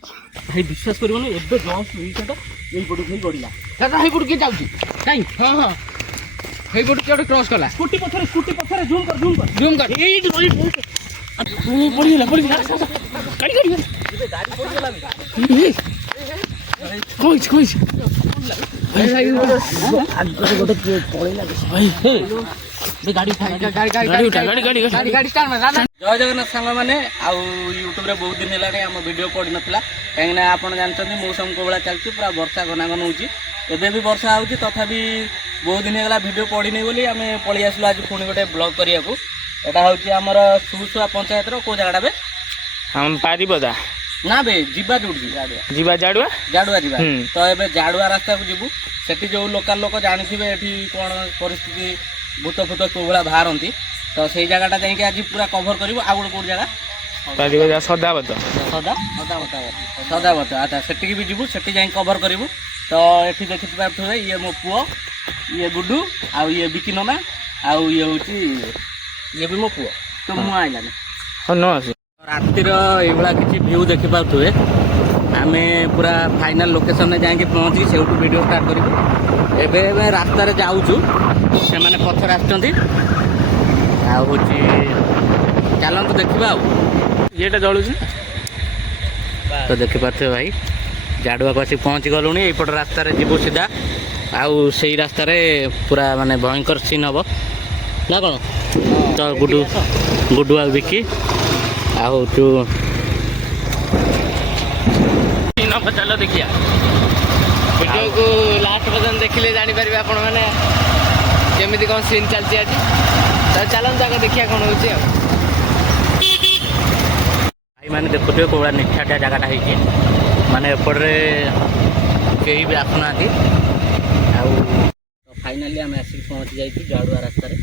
ଭାଇ ବିଶ୍ୱାସ କରିବନି ଏବେ ଜଷ୍ଟ ଏଇଟା ଏଇପଟୁ ହେଇ ଗଡ଼ିଲା। ଦାଦା ହେଇପଟୁ କିଏ ଯାଉଛି? କାଇଁ ହଁ ହଁ ହେଇପଟୁ କିଏ ଗୋଟେ କ୍ରସ୍ କଲା। ସ୍କୁଟି ପଛରେ ଜୁମ୍ କର ଜୁମ୍ କର। ଏଇଠି ପଡ଼ିଗଲା ଗାଡ଼ି ଗାଡ଼ି ଗାଡ଼ି ପଡ଼ିଗଲା କହିଛି ଗୋଟେ କିଏ ପଳେଇଲା ଭାଇ ଗାଡ଼ି ଜୟ ଜଗନ୍ନାଥ ସାଙ୍ଗମାନେ। ଆଉ ୟୁଟ୍ୟୁବରେ ବହୁତ ଦିନ ହେଲାଣି ଆମ ଭିଡ଼ିଓ ପଡ଼ିନଥିଲା, କାହିଁକିନା ଆପଣ ଜାଣିଛନ୍ତି ମୌସମ କୋଉ ଭଳିଆ ଚାଲିଛି, ପୁରା ବର୍ଷା ଘନାଘନ ହେଉଛି। ଏବେ ବି ବର୍ଷା ହେଉଛି, ତଥାପି ବହୁତ ଦିନ ହେଇଗଲା ଭିଡ଼ିଓ ପଡ଼ିନି ବୋଲି ଆମେ ପଳେଇ ଆସିଲୁ ଆଜି ପୁଣି ଗୋଟେ ବ୍ଲଗ୍ କରିବାକୁ। ଏଇଟା ହେଉଛି ଆମର ସୁସୁଆ ପଞ୍ଚାୟତର କୋଉ ଜାଗାଟା ବେ? ପାରିବଦା ନା ବେ ଯିବା ଯୋଉଠି ଯିବା ଜାଡୁଆ ଯିବା। ତ ଏବେ ଜାଡୁଆ ରାସ୍ତାକୁ ଯିବୁ। ସେଠି ଯୋଉ ଲୋକାଲ ଲୋକ ଜାଣିଥିବେ ଏଠି କ'ଣ ପରିସ୍ଥିତି ଭୂତ କୋଉ ଭଳିଆ ବାହାରନ୍ତି, ତ ସେଇ ଜାଗାଟା ଯାଇକି ଆଜି ପୁରା କଭର କରିବୁ। ଆଉ ଗୋଟେ କୋଉ ଜାଗା ସଦାବତ ଆଚ୍ଛା ସେଠିକି ବି ଯିବୁ, ସେଠି ଯାଇକି କଭର କରିବୁ। ତ ଏଠି ଦେଖିପାରୁଥିବେ ଇଏ ମୋ ପୁଅ, ଇଏ ଗୁଡୁ, ଆଉ ଇଏ ବିକି ନନା, ଆଉ ଇଏ ହେଉଛି ଇଏ ବି ମୋ ପୁଅ। ତ ମୁଁ ଆଇଲାନି ରାତିର ଏଇଭଳିଆ କିଛି ଭିଉ ଦେଖିପାରୁଥିବେ। ଆମେ ପୁରା ଫାଇନାଲ ଲୋକେସନରେ ଯାଇକି ପହଞ୍ଚିକି ସେଇଠୁ ଭିଡ଼ିଓ ଷ୍ଟାର୍ଟ କରିବୁ। ଏବେ ରାସ୍ତାରେ ଯାଉଛୁ, ସେମାନେ ପଛରେ ଆସୁଛନ୍ତି। ଆଉ ହେଉଛି ଚାଲନ୍ତୁ ଦେଖିବା। ଆଉ ଇଏଟା ଜଳୁଛି ତ ଦେଖିପାରୁଥିବେ ଭାଇ, ଜାଡୁଆକୁ ଆସି ପହଞ୍ଚି ଗଲୁଣି। ଏଇପଟ ରାସ୍ତାରେ ଯିବୁ ସିଧା, ଆଉ ସେଇ ରାସ୍ତାରେ ପୁରା ମାନେ ଭୟଙ୍କର ସିନ୍ ହବ ନା କ'ଣ? ତ ଗୁଡୁ ଆଉ ବିକି ଆଉ ତୁ ଚାଲ ଦେଖିବା। ଭିଡ଼ିଓକୁ ଲାଷ୍ଟ ପର୍ଯ୍ୟନ୍ତ ଦେଖିଲେ ଜାଣିପାରିବେ ଆପଣମାନେ କେମିତି କ'ଣ ସିନ୍ ଚାଲିଛି ଆଜି। ତ ଚାଲନ୍ତୁ ଆଗ ଦେଖିବା କ'ଣ ହେଉଛି। ଆଉ ଭାଇମାନେ ଦେଖୁଥିବେ କୋଉ ଭଳିଆ ନିଛାଟିଆ ଜାଗାଟା ହେଇଛି, ମାନେ ଏପଟରେ କେହି ବି ଆସୁନାହାନ୍ତି। ଆଉ ଫାଇନାଲି ଆମେ ଆସିକି ପହଞ୍ଚି ଯାଇଛୁ ଜାଡୁଆ ରାସ୍ତାରେ।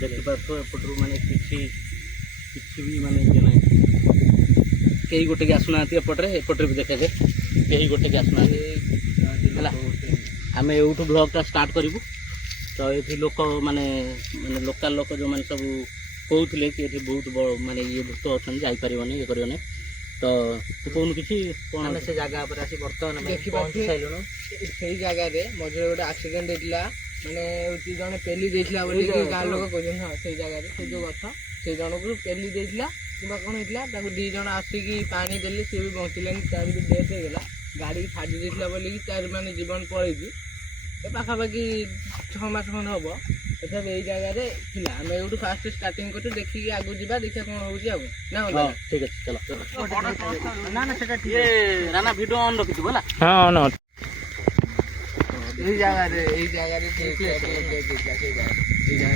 ଦେଖିପାରୁଥିବ ଏପଟରୁ ମାନେ କିଛି ବି ମାନେ ଇଏ ନାହିଁ, କେହି ଗୋଟେକି ଆସୁନାହାନ୍ତି। ଏପଟରେ ବି ଦେଖାଯାଏ କେହି ଗୋଟେକି ଆସୁନାହାନ୍ତି ହେଲା। ଆମେ ଏଇଠୁ ବ୍ଲଗ୍ଟା ଷ୍ଟାର୍ଟ କରିବୁ। ତ ଏଠି ଲୋକ ମାନେ ଲୋକାଲ ଲୋକ ଯେଉଁମାନେ ସବୁ କହୁଥିଲେ କି ଏଠି ବହୁତ ମାନେ ଇଏ ଭୂତ ଅଛନ୍ତି, ଯାଇପାରିବନି, ଇଏ କରିବନି। ତ ତୁ କହୁନୁ କିଛି କ'ଣ? ଆମେ ସେ ଜାଗା ଉପରେ ଆସି ବର୍ତ୍ତମାନ ପହଞ୍ଚି ସାରିଲୁଣୁ। ସେଇ ଜାଗାରେ ମଝିରେ ଗୋଟେ ଆକ୍ସିଡେଣ୍ଟ ହେଇଥିଲା, ମାନେ ହେଉଛି ଜଣେ ପେଲି ଦେଇଥିଲା ବୋଲିକି ଗାଁ ଲୋକ କହୁଛନ୍ତି। ହଁ ସେଇ ଜାଗାରେ ସେ ଯେଉଁ ଗଛ, ସେ ଜଣକୁ ପେଲି ଦେଇଥିଲା କିମ୍ବା କ'ଣ ହେଇଥିଲା, ତାକୁ 2 ଜଣ ଆସିକି ପାଣି ଦେଲେ, ସିଏ ବି ବଞ୍ଚିଲାନି, ତାର ବି ଡେଥ୍ ହେଇଗଲା। ଗାଡ଼ି ଛାଡ଼ି ଦେଇଥିଲା ବୋଲିକି ତାର ମାନେ ଜୀବନ ପଳେଇଛି। ଏ ପାଖାପାଖି 6 ମାସ ଖଣ୍ଡେ ହେବ। ତଥାପି ଏଇ ଜାଗାରେ ଥିଲା। ଆମେ ଏଇଠୁ ଫାଷ୍ଟ ଷ୍ଟାର୍ଟିଂ କରୁଛୁ, ଦେଖିକି ଆଗକୁ ଯିବା, ଦେଖିବା କ'ଣ ହେଉଛି। ଆଉ ନା ଠିକ୍ ଅଛି ଚାଲ। ନା ସେଟା ରାନା ଭିଡ଼ିଓ ଅନ୍ ରଖିଥିବୁ ହେଲା। ହଁ ଅନ୍। ଏଇ ଜାଗାରେ ଏଇ ଜାଗାରେ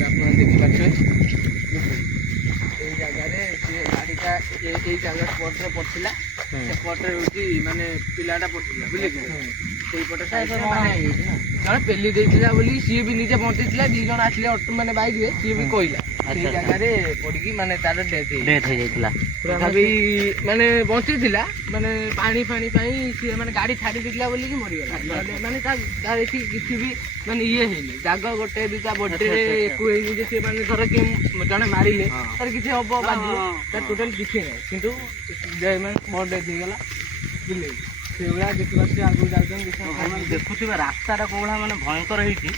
ଆପଣ ଦେଖିପାରୁଥିବେ। ଏଇ ଜାଗାରେ ସେ ଗାଡ଼ିଟା ଏଇ ଜାଗା ସ୍ପଟ୍ରେ ପଡ଼ିଥିଲା। ସେପଟରେ ହେଉଛି ମାନେ ପିଲାଟା ପଡ଼ିଥିଲା ବୁଝିଲେ। ସେଇପଟେ ଜଣେ ପେଲି ଦେଇଥିଲା ବୋଲି ସିଏ ବି ନିଜେ ବଞ୍ଚିଥିଲା। 2 ଜଣ ଆସିଲେ ମାନେ ବାଇକ୍ରେ, ସିଏ ବି କହିଲା ସେଇ ଜାଗାରେ ପଡ଼ିକି ମାନେ ତାର ଡେଥ୍ ହେଇଯାଇଥିଲା। ତଥାପି ମାନେ ବଞ୍ଚିଥିଲା, ମାନେ ପାଣି ଫାଣି ପାଇଁ ସିଏ ମାନେ ଗାଡ଼ି ଛାଡ଼ି ଦେଇଥିଲା ବୋଲିକି ମରିଗଲା। ମାନେ ତାର ଏଠି କିଛି ବି ମାନେ ଇଏ ହେଇନି, ଜାଗ ଗୋଟେ 2ଟା ବଡିରେ ଏକୁ ହେଇନି ଯେ ସିଏ ମାନେ ଧର କିଏ ଜଣେ ମାରିଲେ ତାର କିଛି ହବ ବାଜିବ, ତାର ଟୋଟାଲ କିଛି ନାହିଁ। କିନ୍ତୁ ମାନେ ମୋର ଡେଥ୍ ହେଇଗଲା ବୁଝିଲେ। ସେଇଭଳିଆ ଦେଖିପାରୁଥିବେ, ଆଗକୁ ଯାଉଛନ୍ତି ଦେଖୁଥିବେ ରାସ୍ତାଟା କୋଉ ଭଳିଆ ମାନେ ଭୟଙ୍କର ହେଇଛି।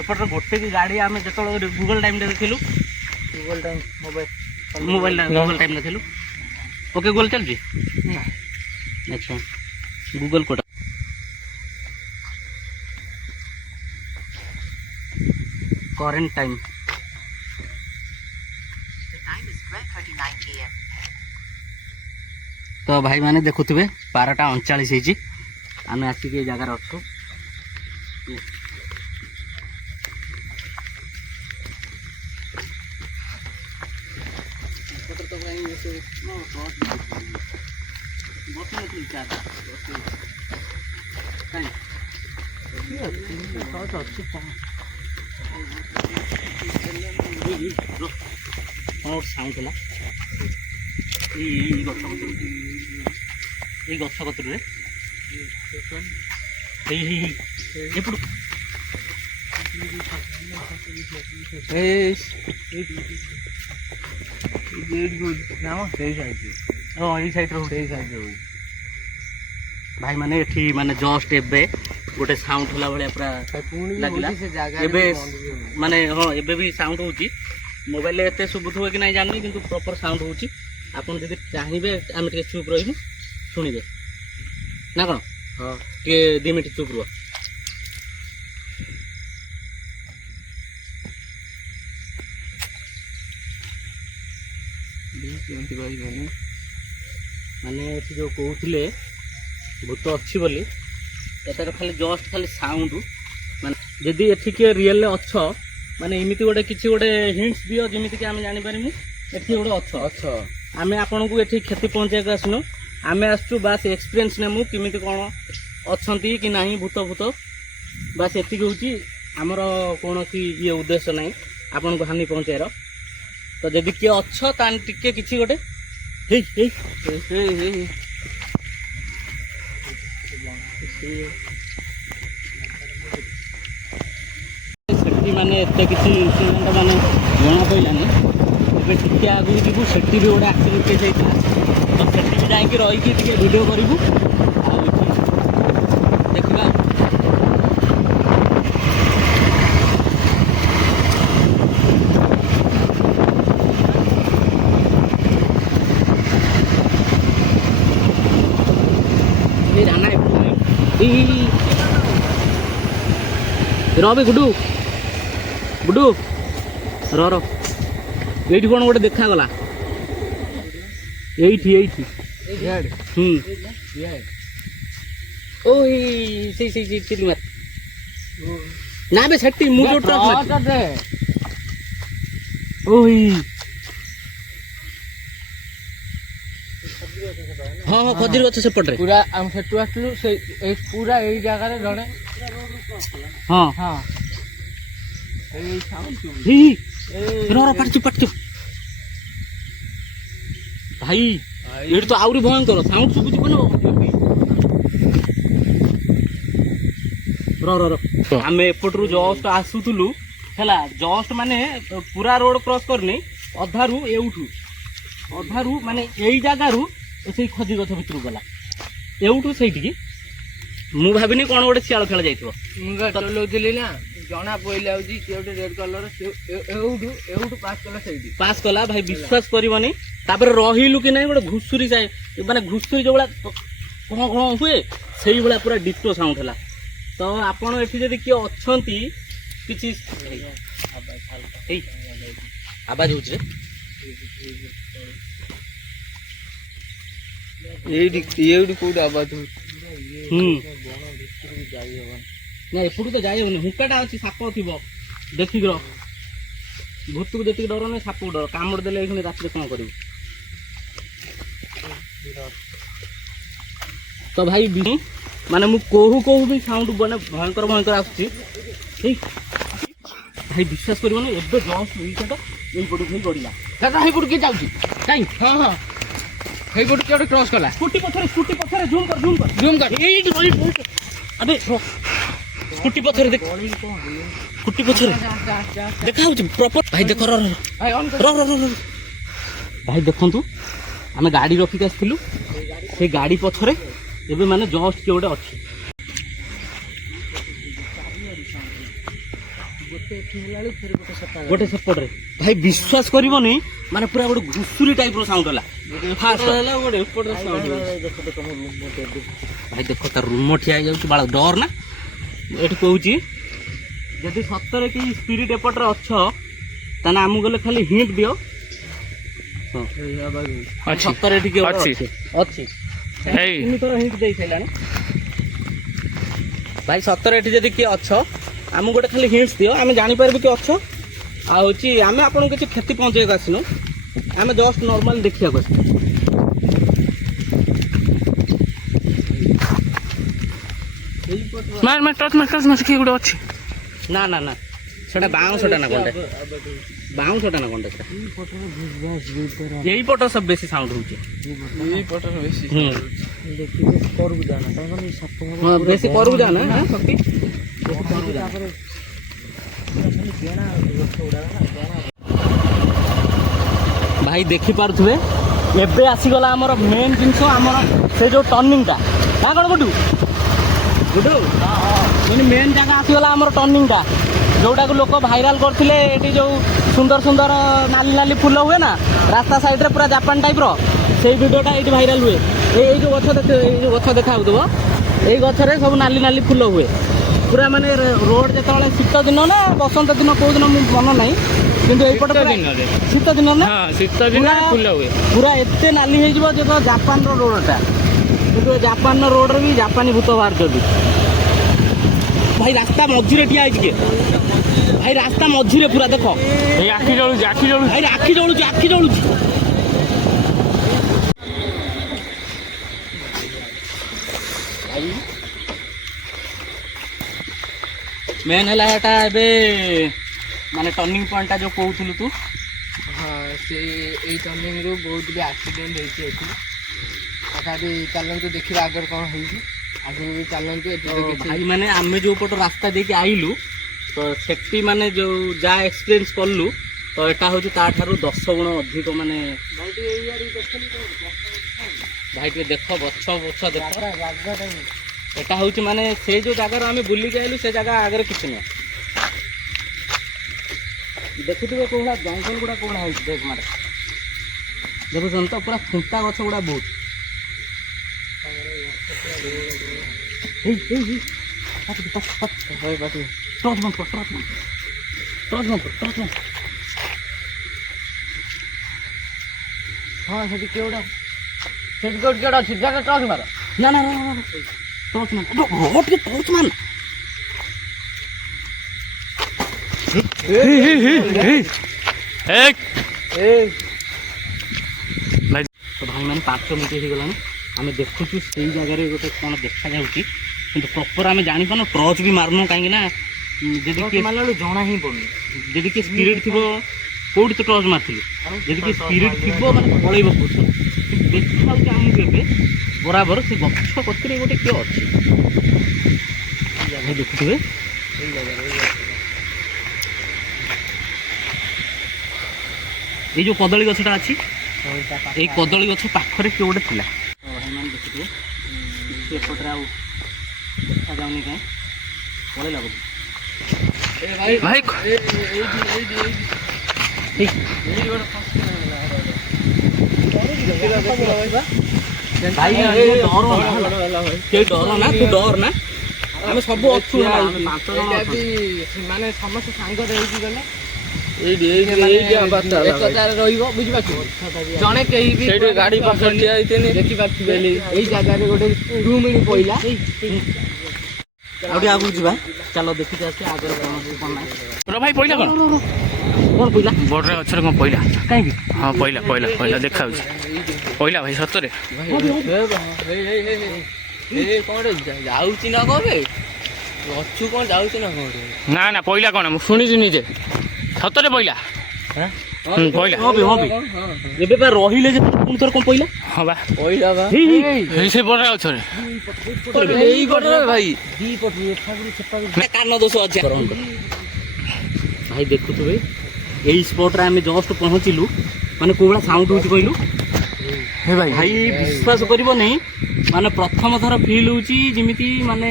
ଏପଟରେ ଗୋଟେ ବି ଗାଡ଼ି ଆମେ ଯେତେବେଳେ ଗୁଗଲ ଟାଇମ୍ରେ ଦେଖିଲୁ, ଗୁଗଲ ଟାଇମ୍ ଟାଇମ୍ ଦେଖିଲୁ। ଓକେ ଗୁଗଲ ଚାଲୁଛି ନା। ଆଚ୍ଛା ଗୁଗଲ କୋଟା କରେଣ୍ଟ ଟାଇମ୍ ତ ଭାଇମାନେ ଦେଖୁଥିବେ 12ଟା 39 ହେଇଛି। ଆମେ ଆସିକି ଏଇ ଜାଗାରେ ଅଛୁ। ସାଉଣ୍ଡ ହେଲା ଏଇ ଗଛ କତୁରେ ଏପଟୁ ନା ସେଇ ସାଇଡ୍ ହଁ ଏଇ ସାଇଡ୍ ରେ ସେଇ ସାଇଡ୍ ରେ ଭାଇ ମାନେ ଏଠି ମାନେ ଜଷ୍ଟ ଏବେ ଗୋଟେ ସାଉଣ୍ଡ ହେଲା ଭଳିଆ ପୁରା ପୁଣି ବି ଲାଗିଲା। ହଉଛି ସେ ଜାଗାରେ ଏବେ ବି ବନ୍ଦ ବି ହଉନି। ମାନେ ହଁ ଏବେ ବି ସାଉଣ୍ଡ ହେଉଛି। ମୋବାଇଲରେ ଏତେ ଶୁଭୁଥିବ କି ନାହିଁ ଜାଣିନି, କିନ୍ତୁ ପ୍ରପର ସାଉଣ୍ଡ ହେଉଛି। ଆପଣ ଯଦି ଚାହିଁବେ ଆମେ ଟିକେ ଚୁପ୍ ରହିବୁ, ଶୁଣିବେ ନା କ'ଣ? ହଁ ଟିକେ 2 ମିନିଟ୍ ଚୁପ୍ ରୁହ। କେମିତି କହିବେନି ମାନେ ଏଠି ଯେଉଁ କହୁଥିଲେ ଭୂତ ଅଛି ବୋଲି, ଏଟାର ଖାଲି ଜଷ୍ଟ ଖାଲି ସାଉଣ୍ଡ। ମାନେ ଯଦି ଏଠି କିଏ ରିଏଲରେ ଅଛ, ମାନେ ଏମିତି ଗୋଟେ କିଛି ଗୋଟେ ହିଣ୍ଟସ୍ ଦିଅ ଯେମିତିକି ଆମେ ଜାଣିପାରିମୁ ଏଠି ଗୋଟେ ଅଛ। ଅଛ ଆମେ ଆପଣଙ୍କୁ ଏଠି କ୍ଷତି ପହଞ୍ଚାଇବାକୁ ଆସିନୁ, ଆମେ ଆସିଛୁ ବାସ୍ ଏକ୍ସପିରିଏନ୍ସ ନେମୁ କେମିତି କ'ଣ ଅଛନ୍ତି କି ନାହିଁ ଭୂତ ଭୂତ, ବାସ୍ ଏତିକି ହେଉଛି ଆମର। କୌଣସି ଇଏ ଉଦ୍ଦେଶ୍ୟ ନାହିଁ ଆପଣଙ୍କୁ ହାନି ପହଞ୍ଚାଇବାର। ତ ଯଦି କିଏ ଅଛ ତାହେଲେ ଟିକେ କିଛି ଗୋଟେ ହେଇ ହେଇ ହେଇ ହେଇ ସେଠି ମାନେ ଏତେ କିଛି ଇନସିଡେଣ୍ଟ ମାନେ ଜଣା ପଡ଼ିଲାନି। ଏବେ ଟିକେ ଆଗକୁ ଯିବୁ, ସେଠି ବି ଗୋଟେ ଆକ୍ସିଡେଣ୍ଟ କେସ୍ ହେଇଥିଲା। ତ ସେଠି ବି ଯାଇକି ରହିକି ଟିକେ ଭିଡ଼ିଓ କରିବୁ, ଆଉ ଏଠି ଦେଖିବା। এই রান্না এই রবে গুডু গুডু র র এইটি কোন গোটে দেখাগলা এইটি এইটি হুম ওই সেই সেই সেই চিলি মার না বে সেটি মু जो ट्रक मार ওই हाँ हाँ खजूर गछ सेपटे ପୁରା ଆମେ ସେଠୁ ଆସିଲୁ ସେଇ ପୁରା ଏଇ ଜାଗାରେ ଜଣେ हाँ ହଁ ଏଇ ସାଉଣ୍ଡ ही रो रो पटचु पटचु भाई एठी तो आउरी भयंकर साउंड सुबुची कोन रो रो रो आमे एपटरू जस्ट आसुतुलु हैला जस्ट माने पूरा रोड क्रॉस करनी अधारू अधारू माने एई जागारू से खजी गछ भितर गला एउठू सेठी मु भाबिनी कोन गोटे सियाल खेल जाइथो ମୁଁ ଚଲଉଥିଲି ନା ଜଣା ପଇଲା ହଉଛି କିଏ ଗୋଟେ ରେଡ୍ କଲର ଏଉଠୁ ପାସ୍ କଲା ସେଇଠି पास कला भाई विश्वास करबनी तापर रहिलु कि नहीं गोटे घुसुरी जाए माने घुसुरी जो कौन कौन हुए से भाया पूरा डिटो साउंड है। तो आपण एठी जदि किए अछंती किछि आवाज होछ ଏଇଠି ଏଇଠି କୋଉଠି ଆବାଜ ହଉଛି ना एपटू तो जाए हुकाटा अच्छी साप थी देखिक भूत को जी डर नहीं साप को डर कामुड़ देले रात कौन कर तो भाई माने मु कहू कहू भी साउंड बने भयंकर भयंकर आसुची भाई विश्वास करबो ना एबे जस्ट एई पटू ही गड़िला ଦାଦା ହେଇପଟୁ କିଏ ଯାଉଛି काई ହଁ ହଁ ହେଇପଟୁ କିଏ ଗୋଟେ କ୍ରସ୍ କଲା स्कूटी पथरे जूम कर ଜୁମ୍ କର एई अबे स्कूटी पथरे देख स्कूटी पथरे देखा होची प्रॉपर भाई देखो रो ଭାଇ ଅନ୍ रो रो रो रो भाई देखंतु आमे गाड़ी रखिक आसथिलु से गाड़ी पछरे एबे माने जस्ट के गोटे अछि गोटे सेपट रे भाई विश्वास करबनी माने पूरा गोटे घुसुरी टाइप रो साउंड होला फास्ट होला गोटे ऊपर साउंड भाई देखो तार रूम ठिया जाउची बाळ डर ना एठी कहूची जदि सत्तर कि स्पिरिट एपट रे अछ ताने आमु गले खाली हिंट दियो ଅଛି सत्तर एठी के ଅଛି। अछि तीन थोर हिंट देई छैलानी भाई सत्तर एठी जदि के अछ आमु गोटे खाली हिंट्स दियो आमे जानि परबे कि अछ आ होची आमे आपन किछि क्षति पहुंचेगा आसिनो आमे जस्ट नॉर्मल देखिया को ମାର ମାର ଟଚ ମାର କିଏ ଗୋଟେ ଅଛି ना ना ना सेटा बाउंसटा ना कोनटे बाउंसटा ना कोनटे यही पट सब बेसी साउंड होची ଏଇ ପଟରେ ବେଶୀ हां बेसी करू जाना हां शक्ति भाई देखि पारथुवे एबे आसी गला हमर मेन जिंस हमर से जो टर्निंग टा ନା କ'ଣ ଗୁଡୁ ଗୁଡୁ ମାନେ ମେନ୍ ଜାଗା ଆସିଗଲା ଆମର ଟର୍ଣ୍ଣିଂଟା, ଯେଉଁଟାକୁ ଲୋକ ଭାଇରାଲ କରିଥିଲେ। ଏଠି ଯେଉଁ ସୁନ୍ଦର ସୁନ୍ଦର ନାଲି ନାଲି ଫୁଲ ହୁଏ ନା ରାସ୍ତା ସାଇଡ଼୍ରେ ପୁରା ଜାପାନ ଟାଇପ୍ର, ସେଇ ଭିଡ଼ିଓଟା ଏଇଠି ଭାଇରାଲ ହୁଏ। ଏଇ ଯେଉଁ ଗଛ ଏଇ ଯେଉଁ ଗଛ ଦେଖାଯାଉଥିବ, ଏଇ ଗଛରେ ସବୁ ନାଲି ନାଲି ଫୁଲ ହୁଏ ପୁରା। ମାନେ ରୋଡ଼ ଯେତେବେଳେ ଶୀତ ଦିନ ନା ବସନ୍ତ ଦିନ କେଉଁ ଦିନ ମୁଁ ମନ ନାହିଁ, କିନ୍ତୁ ଏଇପଟେ ଶୀତ ଦିନ ନା ଶୀତ ଦିନ ଫୁଲ ହୁଏ ପୁରା ଏତେ ନାଲି ହେଇଯିବ ଯେ ଜାପାନର ରୋଡ଼ଟା। କିନ୍ତୁ ଜାପାନର ରୋଡ଼ରେ ବି ଜାପାନୀ ଭୂତ ବାହାରୁଛନ୍ତି। ଭାଇ ରାସ୍ତା ମଝିରେ ଠିଆ ହେଇଛି କିଏ? ଭାଇ ରାସ୍ତା ମଝିରେ ପୁରା ଦେଖ, ଆଖି ଜଳୁଛି ଭାଇ ଆଖି ଜଳୁଛି, ଆଖି ଜଳୁଛି। ମେନ୍ ହେଲା ଏଟା ଏବେ ମାନେ ଟର୍ଣ୍ଣିଂ ପଏଣ୍ଟଟା ଯେଉଁ କହୁଥିଲୁ ତୁ। ହଁ ସେଇ ଏଇ ଟର୍ଣ୍ଣିଂରୁ ବହୁତ ବି ଆକ୍ସିଡେଣ୍ଟ ହେଇଛି ଏଠି। ତଥାପି ଚାଲନ୍ତୁ ଦେଖିବା ଆଗରେ କ'ଣ ହେଇଛି। ଆଗକୁ ବି ଚାଲନ୍ତୁ। ଏଠି ତ କିଛି ଭାଇ ମାନେ ଆମେ ଯେଉଁ ପଟ ରାସ୍ତା ଦେଇକି ଆଇଲୁ ତ ସେଠି ମାନେ ଯେଉଁ ଯାହା ଏକ୍ସପିରିଏନ୍ସ କଲୁ ତ ଏଟା ହେଉଛି ତାଠାରୁ 10 ଗୁଣ ଅଧିକ। ମାନେ ଭାଇ ଟିକେ ଦେଖ ଗଛ ବଛ ଦେଖ। ଏଟା ହେଉଛି ମାନେ ସେ ଯେଉଁ ଜାଗାରୁ ଆମେ ବୁଲିକି ଆଇଲୁ ସେ ଜାଗା ଆଗରେ କିଛି ନୁହଁ। ଦେଖୁଥିବେ କୋଉଭଳିଆ ଜଙ୍ଗଲ ଗୁଡ଼ା କୋଉଭଳିଆ ହେଇଛି। ଦେଖ ମାନେ ଦେଖୁଛନ୍ତି ତ ପୁରା ଖୁଣ୍ଟା ଗଛ ଗୁଡ଼ା ବହୁତ। ହଁ ସେଠି କିଏ ଗୋଟେ ସେଠି କୋଉଠି କିଏ ଅଛି ଟର୍ଚ୍ଚ ମାର। ନା ନା ନା ନା ଟର୍ଚ୍ଚ ମାନ ଟିକେ ଟର୍ଚ୍ଚ ମାନ। ଭାଇ ମାନେ 5 ମିନିଟ୍ ହେଇଗଲାଣି ଆମେ ଦେଖୁଛୁ ସେଇ ଜାଗାରେ ଗୋଟେ କ'ଣ ଦେଖାଯାଉଛି, କିନ୍ତୁ ପ୍ରପର ଆମେ ଜାଣିପାରୁନୁ। ଟର୍ଚ୍ଚ ବି ମାରୁନୁ କାହିଁକି ନା ଯଦି କିଏ ମାରିଲା ବେଳକୁ ଜଣା ହିଁ ପଡୁନି। ଯଦି କିଏ ସ୍ପିରିଟ୍ ଥିବ କୋଉଠି ତ ଟର୍ଚ୍ଚ ମାରିଥିଲୁ, ଯଦି କିଏ ସ୍ପିରିଟ୍ ଥିବ ମାନେ ପଳେଇବ କହୁଛୁ। ଦେଖାଯାଉଛି ଆମକୁ ଏବେ ବରାବର ସେ ଗଛ କତିରେ ଗୋଟେ କିଏ ଅଛି। ଦେଖୁଥିବେ ଏଇ ଯେଉଁ କଦଳୀ ଗଛଟା ଅଛି, ଏଇ କଦଳୀ ଗଛ ପାଖରେ କିଏ ଗୋଟେ ଥିଲା। ଭାଇମାନେ ଦେଖୁଥିବେ ଏପଟରେ ଆଉ ଦେଖାଯାଉନି କାହିଁ, ପଳେଇଲା ବୋଧେ। ଭାଇ କେହି ଡର ନା, ତୁ ଡର ନା, ଆମେ ସବୁ ଅଛୁ। ମାନେ ସମସ୍ତେ ସାଙ୍ଗରେ ହେଇକି ଗଲେ ଏଇଠି ଏକତାରେ ରହିବ, ବୁଝିପାରୁଛୁ। ଜଣେ କେହି ବି ଗାଡି ପାଖରେ ଠିଆ ହେଇଥିଲି ଦେଖିପାରୁଥିବେ ଏଇ ଜାଗାରେ ଗୋଟେ ରୁମିଣି ପଇଲା। ଆଉ ଟିକେ ଆଗକୁ ଯିବା, ଚାଲ ଦେଖିକି ଆସିବା ଆଗରେ କ'ଣ ଅଛି କ'ଣ ନାହିଁ। ଭାଇ ପଇଲା କ'ଣ କ'ଣ ପଇଲା? ବଡ଼ରେ ଗଛରେ କ'ଣ ପଇଲା? କାହିଁକି? ହଁ ପଇଲା ପଇଲା ପଇଲା ଦେଖାଯାଉଛି। ପଇଲା ଭାଇ ସତରେ। କଣ ଯାଉଛି ନା କବେ ଗଛୁ କ'ଣ ଯାଉଛି ନା କଣ? ନା ନା ପଇଲା କ'ଣ ମୁଁ ଶୁଣିଛି ନିଜେ, ସତରେ ପଇଲା। ପଇଲା ଏବେ ବା ରହିଲେ ଯେ ପୁଣି ଥର କ'ଣ ପଇଲା? ହଁ ବା ପଇଲା ବା ଏଇ ସେ ବଡ଼ରେ ଗଛରେ। ଏଇ ପଟରେ ଭାଇ କାନ ଦୋଷ ଅଛି। ଭାଇ ଦେଖୁଥିବେ ଏଇ ସ୍ପଟରେ ଆମେ ଜଷ୍ଟ ପହଞ୍ଚିଲୁ, ମାନେ କୋଉ ଭଳିଆ ସାଉଣ୍ଡ ହଉଛି କହିଲୁ? ଭାଇ ବିଶ୍ୱାସ କରିବନି, ମାନେ ପ୍ରଥମ ଥର ଫିଲ୍ ହଉଛି ଯେମିତି ମାନେ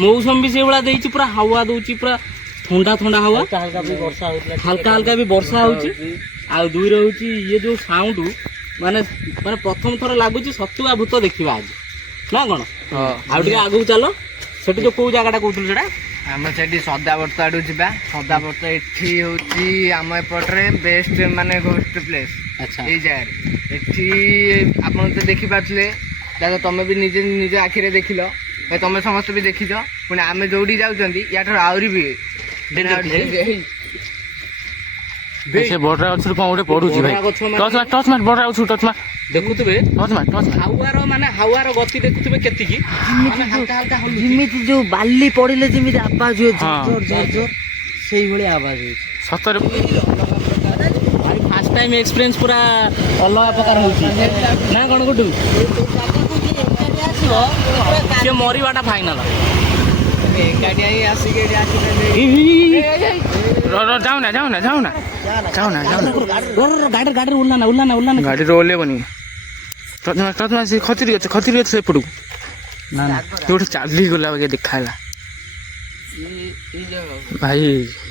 ମୌସମ ବି ସେଇଭଳିଆ ଦେଇଛି, ପୁରା ହାୱା ଦଉଛି, ପୁରା ଥଣ୍ଡା ଥଣ୍ଡା ହାୱା, ହାଲକା ହାଲକା ବି ବର୍ଷା ହଉଛି। ଆଉ ଦୁଇରେ ହଉଛି ଇଏ ଯୋଉ ସାଉଣ୍ଡ, ମାନେ ମାନେ ପ୍ରଥମ ଥର ଲାଗୁଛି ସତୁଆ ଭୂତ ଦେଖିବା ଆଜି ନା କ'ଣ? ଆଉ ଟିକେ ଆଗକୁ ଚାଲ, ସେଠି ଯୋଉ କୋଉ ଜାଗାଟା କହୁଥିଲୁ ସେଟା? ଆମେ ସେଠି ସଦାବର୍ତ୍ତ ଆଡୁ ଯିବା। ସଦାବର୍ତ୍ତ ଏଠି ହଉଛି ଆମ ଏପଟରେ ବେଷ୍ଟ ମାନେ ଘୋଷ୍ଟ ପ୍ଲେସ୍। ଆଚ୍ଛା, ଏଇ ଜାଗାରେ ଏଠି ଆପଣ ତ ଦେଖିପାରୁଥିଲେ, ତାହେଲେ ତମେ ବି ନିଜେ ନିଜ ଆଖିରେ ଦେଖିଲ, ତମେ ସମସ୍ତେ ବି ଦେଖିଛ। ପୁଣି ଆମେ ଯୋଉଠି ଯାଉଛନ୍ତି ୟାଠାରୁ ଆହୁରି ବି ସେ ବଡ଼ରେ ଗଛରେ କ'ଣ ଗୋଟେ ପଡୁଛି ଭାଇ। ଟର୍ଚ୍ଚ ମାର ବଡ଼ରେ ଗଛରୁ ଟର୍ଚ୍ଚ ମାର। ଦେଖୁଥିବେ ହାୱାର ମାନେ ହାୱାର ଗତି ଦେଖୁଥିବେ କେତିକି, ମାନେ ହାଲକା ହାଲକା ଯେମିତି ଯୋଉ ବାଲି ପଡିଲେ ଯେମିତି ଆବାଜ ହୁଏ, ସେଇଭଳି ଆବାଜ ହଉଛି ସତରେ। ଫାର୍ଷ୍ଟ ଟାଇମ୍ ଏକ୍ସପିରିଏନ୍ସ ପୁରା ଅଲଗା ପ୍ରକାର ହଉଛି ନା କ'ଣ ଗୁଡୁ? ସିଏ ମରିବାଟା ଫାଇନାଲ। ଏକାଠିଆ ହିଁ ଆସିକି ଏଠି ଯାଉନା ଯାଉନା ଯାଉନା ଯାଉନା ଯାଉନା ଗାଡ଼ିରେ ଓହ୍ଲାନା। ଗାଡ଼ିରେ ଓହ୍ଲେଇବନି। ଟର୍ଚ୍ଚ ମାର ସେ ଖତିରି ଅଛି ସେପଟକୁ। ନା ନା ଗୋଟେ ଚାଲିଗଲା ବାଗିଆ ଦେଖା ହେଲା ଏଇ ଜାଗା ଭାଇ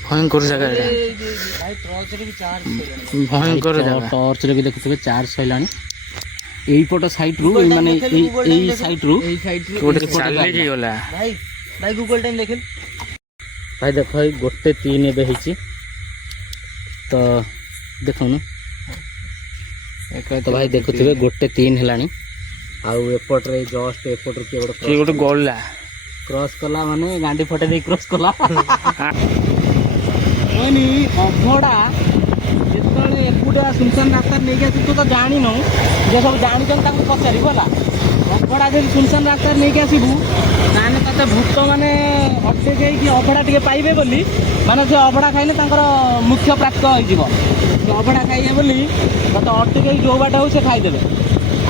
ଭୟଙ୍କର ଜାଗା ଏଇଟା ଭାଇ ଟ୍ରଚରେ ବି ଚାର୍ଜ ଭୟଙ୍କର ଜାଗା ଟର୍ଚ୍ଚରେ ବି ଦେଖୁଥିବେ ଚାର୍ଜ ସରିଲାଣି ଏଇପଟ ସାଇଡରୁ ମାନେ ଏଇ ସାଇଡରୁ ଏଇ ସାଇଡରେ ଗୋଟେ ଚାଲିକି ଗଲା ଭାଇ ଭାଇ ଗୁଗଲ ଟାଇମ ଦେଖିଲ ଭାଇ ଦେଖ ଏଇ 1:03 ଏବେ ହେଇଛି ତ ଦେଖୁନୁ ତ ଭାଇ ଦେଖୁଥିବେ 1:03 ହେଲାଣି ଆଉ ଏପଟରେ ଜଷ୍ଟ ଏପଟରୁ କିଏ କିଏ ଗୋଟେ ଗଲା କ୍ରସ୍ କଲା ମାନେ ଗାଣ୍ଡି ଫଟେଇ ଦେଇ କ୍ରସ୍ କଲା ଅଭଡ଼ା ଯେତେବେଳେ ଏକୁଟିଆ ସୁନସାନ ରାସ୍ତାରେ ନେଇକି ଆସିବୁ ତୁ ତ ଜାଣିନୁ ଯେ ସବୁ ଜାଣିଛନ୍ତି ତାଙ୍କୁ ପଚାରିବୁ ହେଲା ଅଭଡ଼ା ଯଦି ସୁନସାନ ରାସ୍ତାରେ ନେଇକି ଆସିବୁ ତାହେଲେ ତତେ ଭୂତ ମାନେ ଅଟକେଇକି ଅଭଡ଼ା ଟିକେ ପାଇବେ ବୋଲି ମାନେ ସେ ଅଭଡ଼ା ଖାଇଲେ ତାଙ୍କର ମୁଖ୍ୟ ପ୍ରାପ୍ତ ହେଇଯିବ ସେ ଅଭଡ଼ା ଖାଇବେ ବୋଲି ତତେ ଅଟକେଇ ଯେଉଁ ବାଟ ହଉ ସେ ଖାଇଦେବେ